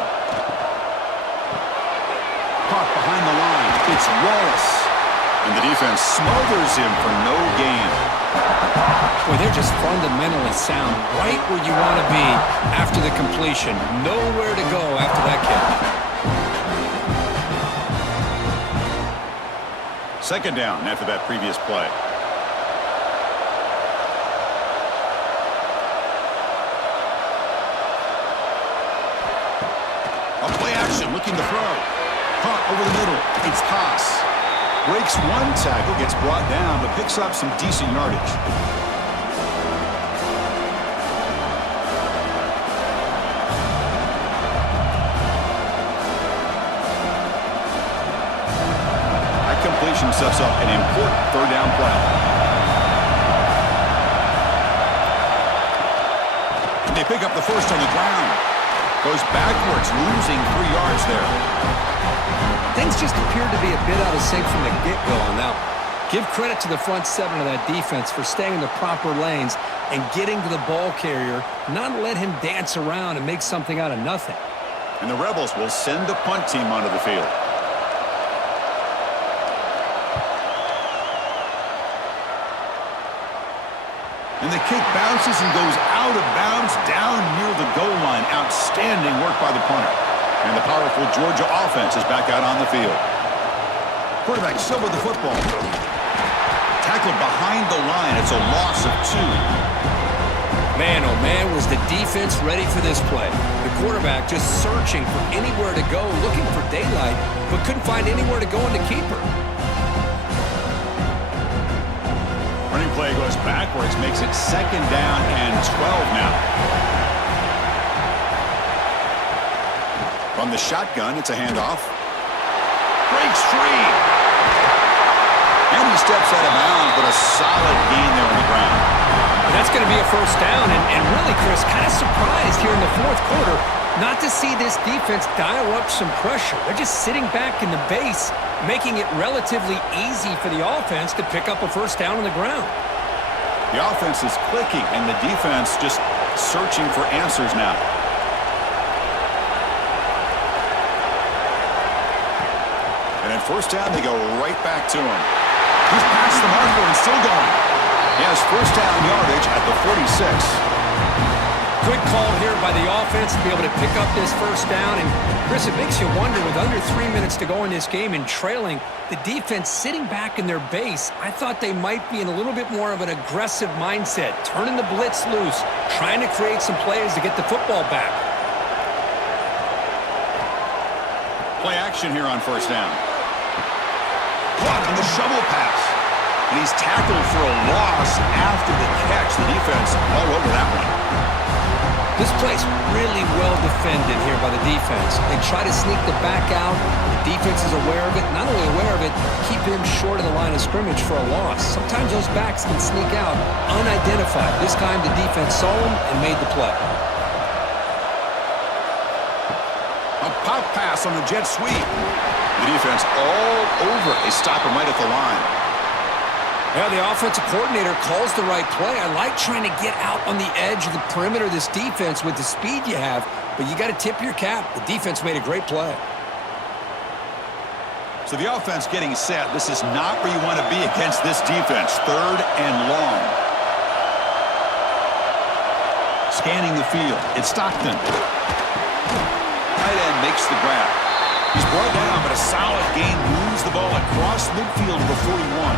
Caught behind the line. It's Wallace. And the defense smothers him for no gain. Boy, they're just fundamentally sound right where you want to be after the completion. Nowhere to go after that catch. 2nd down after that previous play. A play action looking to throw. Caught over the middle. It's Haas. Breaks one tackle, gets brought down, but picks up some decent yardage. That completion sets up an important 3rd down play. And they pick up the first on the ground. Goes backwards, losing 3 yards there. Things just appeared to be a bit out of sync from the get-go on that one. Give credit to the front 7 of that defense for staying in the proper lanes and getting to the ball carrier, not let him dance around and make something out of nothing. And the Rebels will send the punt team onto the field. And the kick bounces and goes out of bounds down near the goal line. Outstanding work by the punter. And the powerful Georgia offense is back out on the field. Quarterback still with the football. Tackled behind the line. It's a loss of 2. Man, oh man, was the defense ready for this play. The quarterback just searching for anywhere to go, looking for daylight, but couldn't find anywhere to go in the keeper. Running play goes backwards, makes it 2nd down and 12 now. From the shotgun, it's a handoff. Breaks free. And he steps out of bounds, but a solid gain there on the ground. That's going to be a first down, and really, Chris, kind of surprised here in the 4th quarter not to see this defense dial up some pressure. They're just sitting back in the base, making it relatively easy for the offense to pick up a first down on the ground. The offense is clicking, and the defense just searching for answers now. And at first down, they go right back to him. He's past the marker and still going. He has first down yardage at the 46. Good call here by the offense to be able to pick up this first down. And, Chris, it makes you wonder, with under 3 minutes to go in this game and trailing, the defense sitting back in their base, I thought they might be in a little bit more of an aggressive mindset, turning the blitz loose, trying to create some plays to get the football back. Play action here on first down. Caught on the shovel pass. And he's tackled for a loss after the catch. The defense all over that one. This play's really well defended here by the defense. They try to sneak the back out. The defense is aware of it. Not only aware of it, keep him short of the line of scrimmage for a loss. Sometimes those backs can sneak out unidentified. This time the defense saw him and made the play. A pop pass on the jet sweep. The defense all over. They stop him right at the line. Yeah, the offensive coordinator calls the right play. I like trying to get out on the edge of the perimeter of this defense with the speed you have, but you got to tip your cap. The defense made a great play. So the offense getting set. This is not where you want to be against this defense. 3rd and long. Scanning the field. It's Stockton. Tight end makes the grab. He's brought down, but a solid gain moves the ball across midfield to the 41.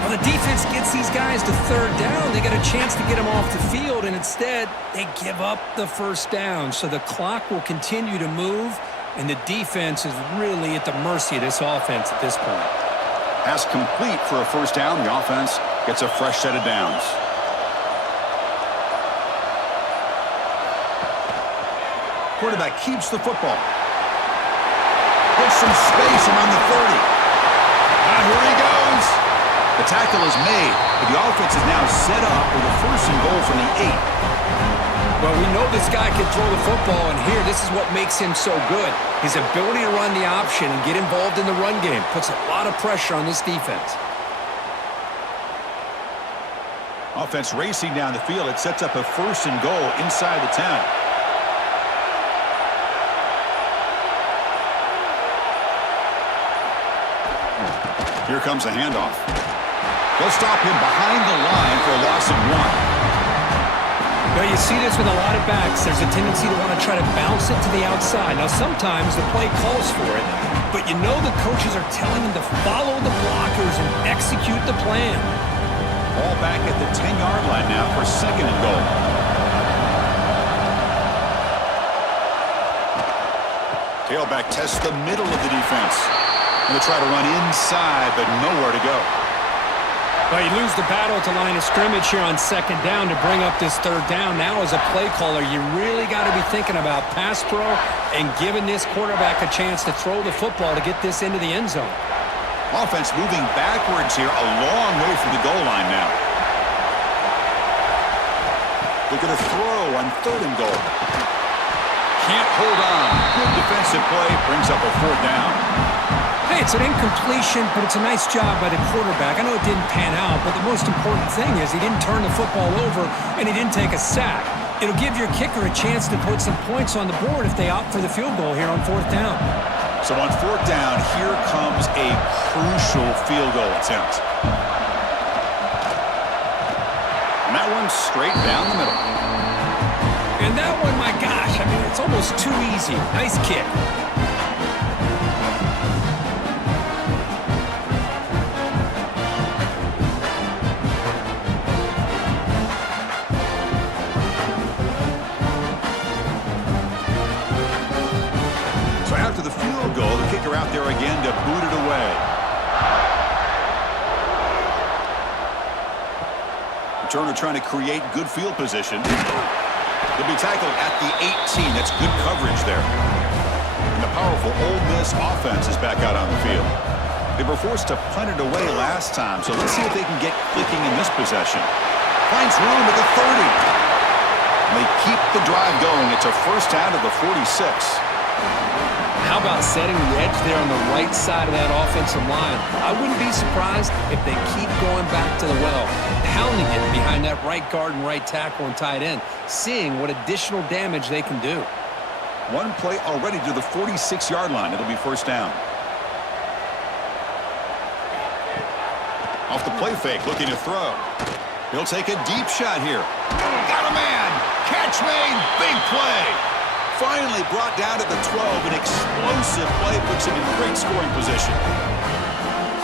Well, the defense gets these guys to 3rd down. They got a chance to get them off the field, and instead they give up the first down. So the clock will continue to move, and the defense is really at the mercy of this offense at this point. Pass complete for a first down. The offense gets a fresh set of downs. Quarterback keeps the football. Gets some space around the 30. Here he goes. The tackle is made, but the offense is now set up with a first and goal from the 8. Well, we know this guy can throw the football, and here, this is what makes him so good. His ability to run the option and get involved in the run game puts a lot of pressure on this defense. Offense racing down the field. It sets up a first and goal inside the 10. Here comes the handoff. They'll stop him behind the line for a loss of 1. Now, you see this with a lot of backs. There's a tendency to want to try to bounce it to the outside. Now, sometimes the play calls for it, but you know the coaches are telling him to follow the blockers and execute the plan. Ball back at the 10-yard line now for second and goal. Tailback tests the middle of the defense. Going to try to run inside, but nowhere to go. Well, you lose the battle at the line of scrimmage here on second down to bring up this third down. Now, as a play caller, you really got to be thinking about pass pro and giving this quarterback a chance to throw the football to get this into the end zone. Offense moving backwards here, a long way from the goal line now. Look at a throw on third and goal. Can't hold on. Good defensive play, brings up a fourth down. Hey, it's an incompletion, but it's a nice job by the quarterback. I know it didn't pan out, but the most important thing is he didn't turn the football over and he didn't take a sack. It'll give your kicker a chance to put some points on the board if they opt for the field goal here on fourth down. So on fourth down, here comes a crucial field goal attempt. And that one straight down the middle. And that one, my gosh, I mean, it's almost too easy. Nice kick. Out there again to boot it away. Returner trying to create good field position. He'll be tackled at the 18. That's good coverage there. And the powerful Ole Miss offense is back out on the field. They were forced to punt it away last time, so let's see if they can get clicking in this possession. Finds room at the 30. And they keep the drive going. It's a first down to the 46. How about setting the edge there on the right side of that offensive line? I wouldn't be surprised if they keep going back to the well, pounding it behind that right guard and right tackle and tight end, seeing what additional damage they can do. One play already to the 46-yard line. It'll be first down. Off the play fake, looking to throw. He'll take a deep shot here. Got a man. Catch made. Big play. Finally brought down at the 12. An explosive play puts him in great scoring position.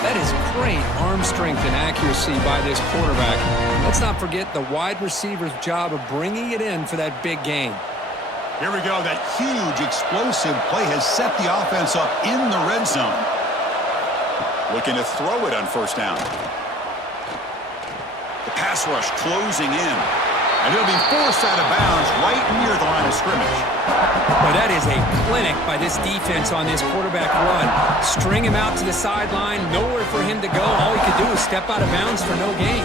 That is great arm strength and accuracy by this quarterback. Let's not forget the wide receiver's job of bringing it in for that big gain. Here we go. That huge explosive play has set the offense up in the red zone. Looking to throw it on first down. The pass rush closing in. And he'll be forced out of bounds right near the line of scrimmage. Well, that is a clinic by this defense on this quarterback run. String him out to the sideline, nowhere for him to go. All he could do is step out of bounds for no gain.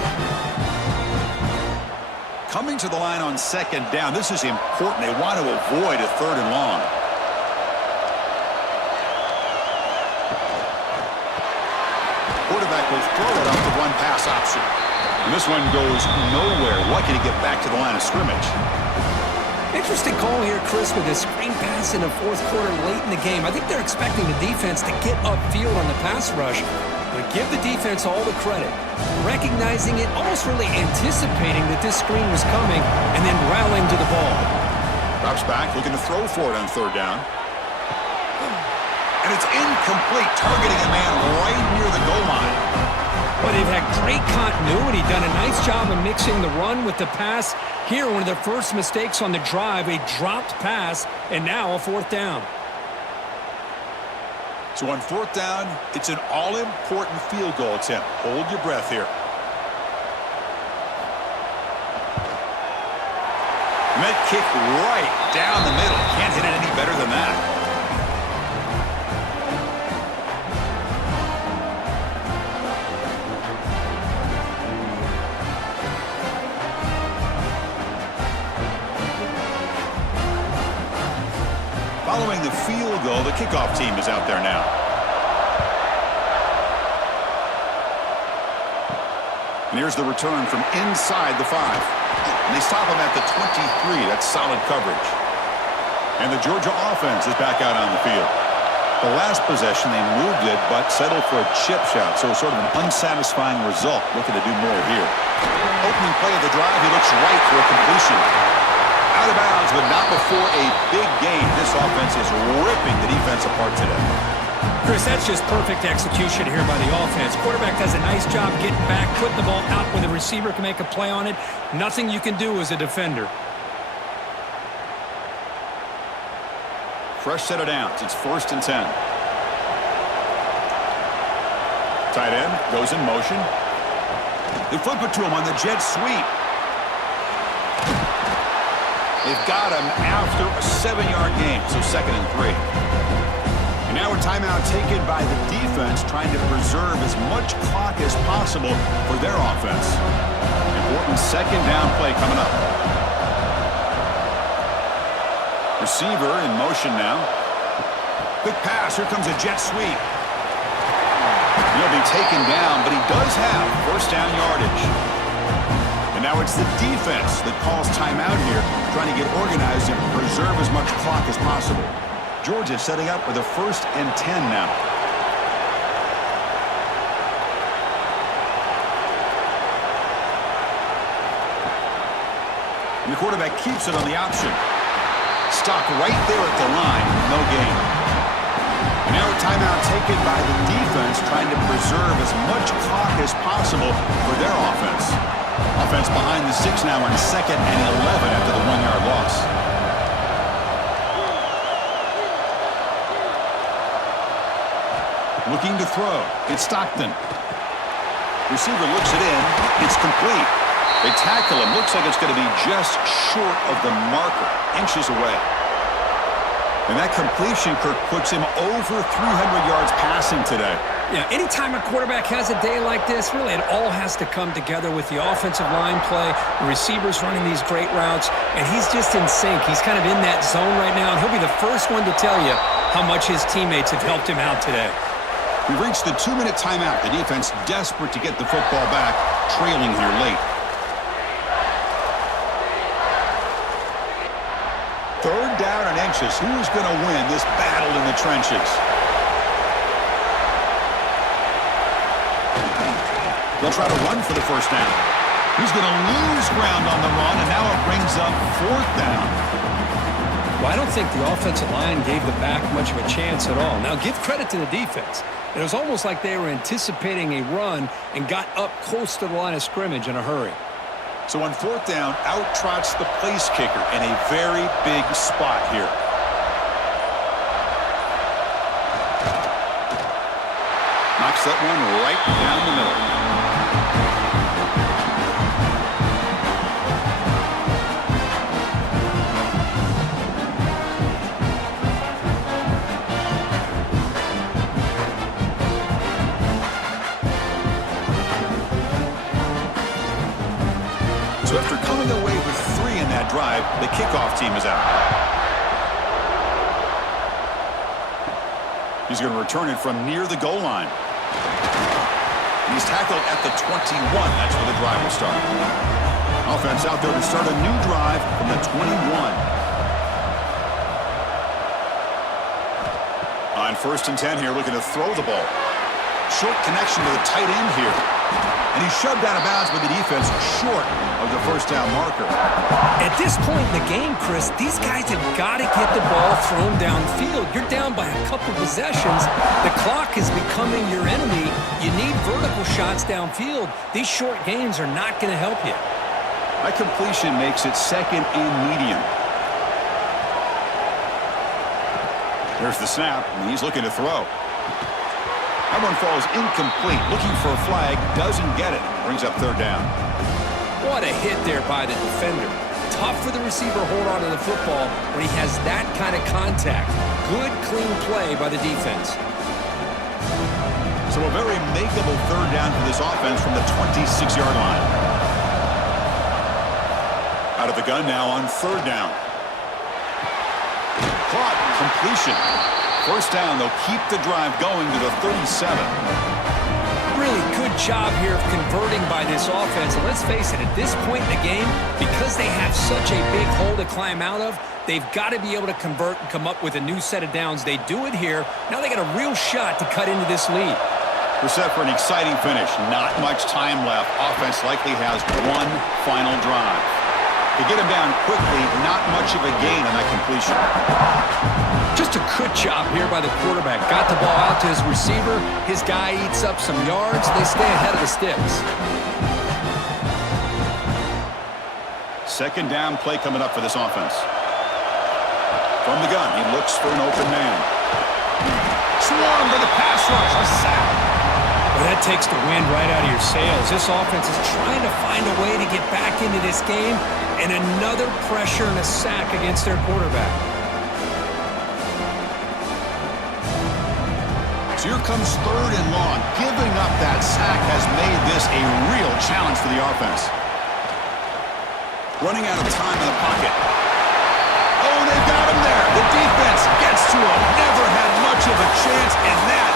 Coming to the line on second down, this is important. They want to avoid a third and long. Quarterback will throw it off the one-pass option. And this one goes nowhere. Lucky to get back to the line of scrimmage. Interesting call here, Chris, with a screen pass in the fourth quarter late in the game. I think they're expecting the defense to get upfield on the pass rush, but give the defense all the credit. Recognizing it, almost really anticipating that this screen was coming, and then rallying to the ball. Drops back, looking to throw for it on third down. And it's incomplete, targeting a man right near the goal line. But they've had great continuity, done a nice job of mixing the run with the pass. Here, one of their first mistakes on the drive, a dropped pass, and now a fourth down. So on fourth down, it's an all-important field goal attempt. Hold your breath here. Met kick right down the middle. Can't hit it any better than that. kickoff team is out there now. And here's the return from inside the 5. And they stop him at the 23. That's solid coverage. And the Georgia offense is back out on the field. The last possession, they moved it, but settled for a chip shot. So sort of an unsatisfying result. Looking to do more here. Opening play of the drive, he looks right for a completion. Out of bounds, but not before a big gain. This offense is ripping the defense apart today. Chris, that's just perfect execution here by the offense. Quarterback does a nice job getting back, putting the ball out where the receiver can make a play on it. Nothing you can do as a defender. Fresh set of downs. It's 1st and 10. Tight end goes in motion. They flip it to him on the jet sweep. They've got him after a 7-yard gain, so 2nd and 3. And now a timeout taken by the defense, trying to preserve as much clock as possible for their offense. Important 2nd down play coming up. Receiver in motion now. Quick pass. Here comes a jet sweep. He'll be taken down, but he does have 1st down yardage. And now it's the defense that calls timeout here, trying to get organized and preserve as much clock as possible. Georgia setting up with a 1st and 10 now. And the quarterback keeps it on the option. Stopped right there at the line, no gain. And now a timeout taken by the defense, trying to preserve as much clock as possible for their offense. Offense behind the 6 now on 2nd and 11 after the 1-yard loss. Looking to throw. It's Stockton. Receiver looks it in. It's complete. They tackle him. Looks like it's going to be just short of the marker. Inches away. And that completion, Kirk, puts him over 300 yards passing today. Yeah, anytime a quarterback has a day like this, really it all has to come together with the offensive line play, the receivers running these great routes, and he's just in sync. He's kind of in that zone right now, and he'll be the first one to tell you how much his teammates have helped him out today. We've reached the 2-minute timeout. The defense desperate to get the football back, trailing here late. 3rd down and inches. Who is going to win this battle in the trenches? They'll try to run for the 1st down. He's going to lose ground on the run, and now it brings up 4th down. Well, I don't think the offensive line gave the back much of a chance at all. Now, give credit to the defense. It was almost like they were anticipating a run and got up close to the line of scrimmage in a hurry. So on 4th down, out trots the place kicker in a very big spot here. Knocks that one right down the middle. So after coming away with 3 in that drive, the kickoff team is out. He's going to return it from near the goal line. He's tackled at the 21. That's where the drive will start. Offense out there to start a new drive from the 21. On 1st and 10 here, looking to throw the ball. Short connection to the tight end here. And he's shoved out of bounds by the defense short of the 1st down marker. At this point in the game, Chris, these guys have got to get the ball thrown downfield. You're down by a couple possessions. The clock is becoming your enemy. You need vertical shots downfield. These short gains are not going to help you. That completion makes it 2nd and medium. There's the snap, and he's looking to throw. That one falls incomplete. Looking for a flag, doesn't get it. Brings up 3rd down. What a hit there by the defender. Tough for the receiver to hold on to the football when he has that kind of contact. Good, clean play by the defense. So a very makeable 3rd down for this offense from the 26-yard line. Out of the gun now on 3rd down. Caught, completion. First down, they'll keep the drive going to the 37. Really good job here of converting by this offense. And let's face it, at this point in the game, because they have such a big hole to climb out of, they've got to be able to convert and come up with a new set of downs. They do it here. Now they got a real shot to cut into this lead. We're set for an exciting finish. Not much time left. Offense likely has one final drive. To get him down quickly, not much of a gain on that completion. Just a good job here by the quarterback. Got the ball out to his receiver. His guy eats up some yards. They stay ahead of the sticks. Second down play coming up for this offense. From the gun, he looks for an open man. Swarmed by the pass rush. A sack. Well, that takes the wind right out of your sails. This offense is trying to find a way to get back into this game, and another pressure and a sack against their quarterback. So here comes third and long. Giving up that sack has made this a real challenge for the offense. Running out of time in the pocket. Oh, they've got him there. The defense gets to him. Never had much of a chance, and that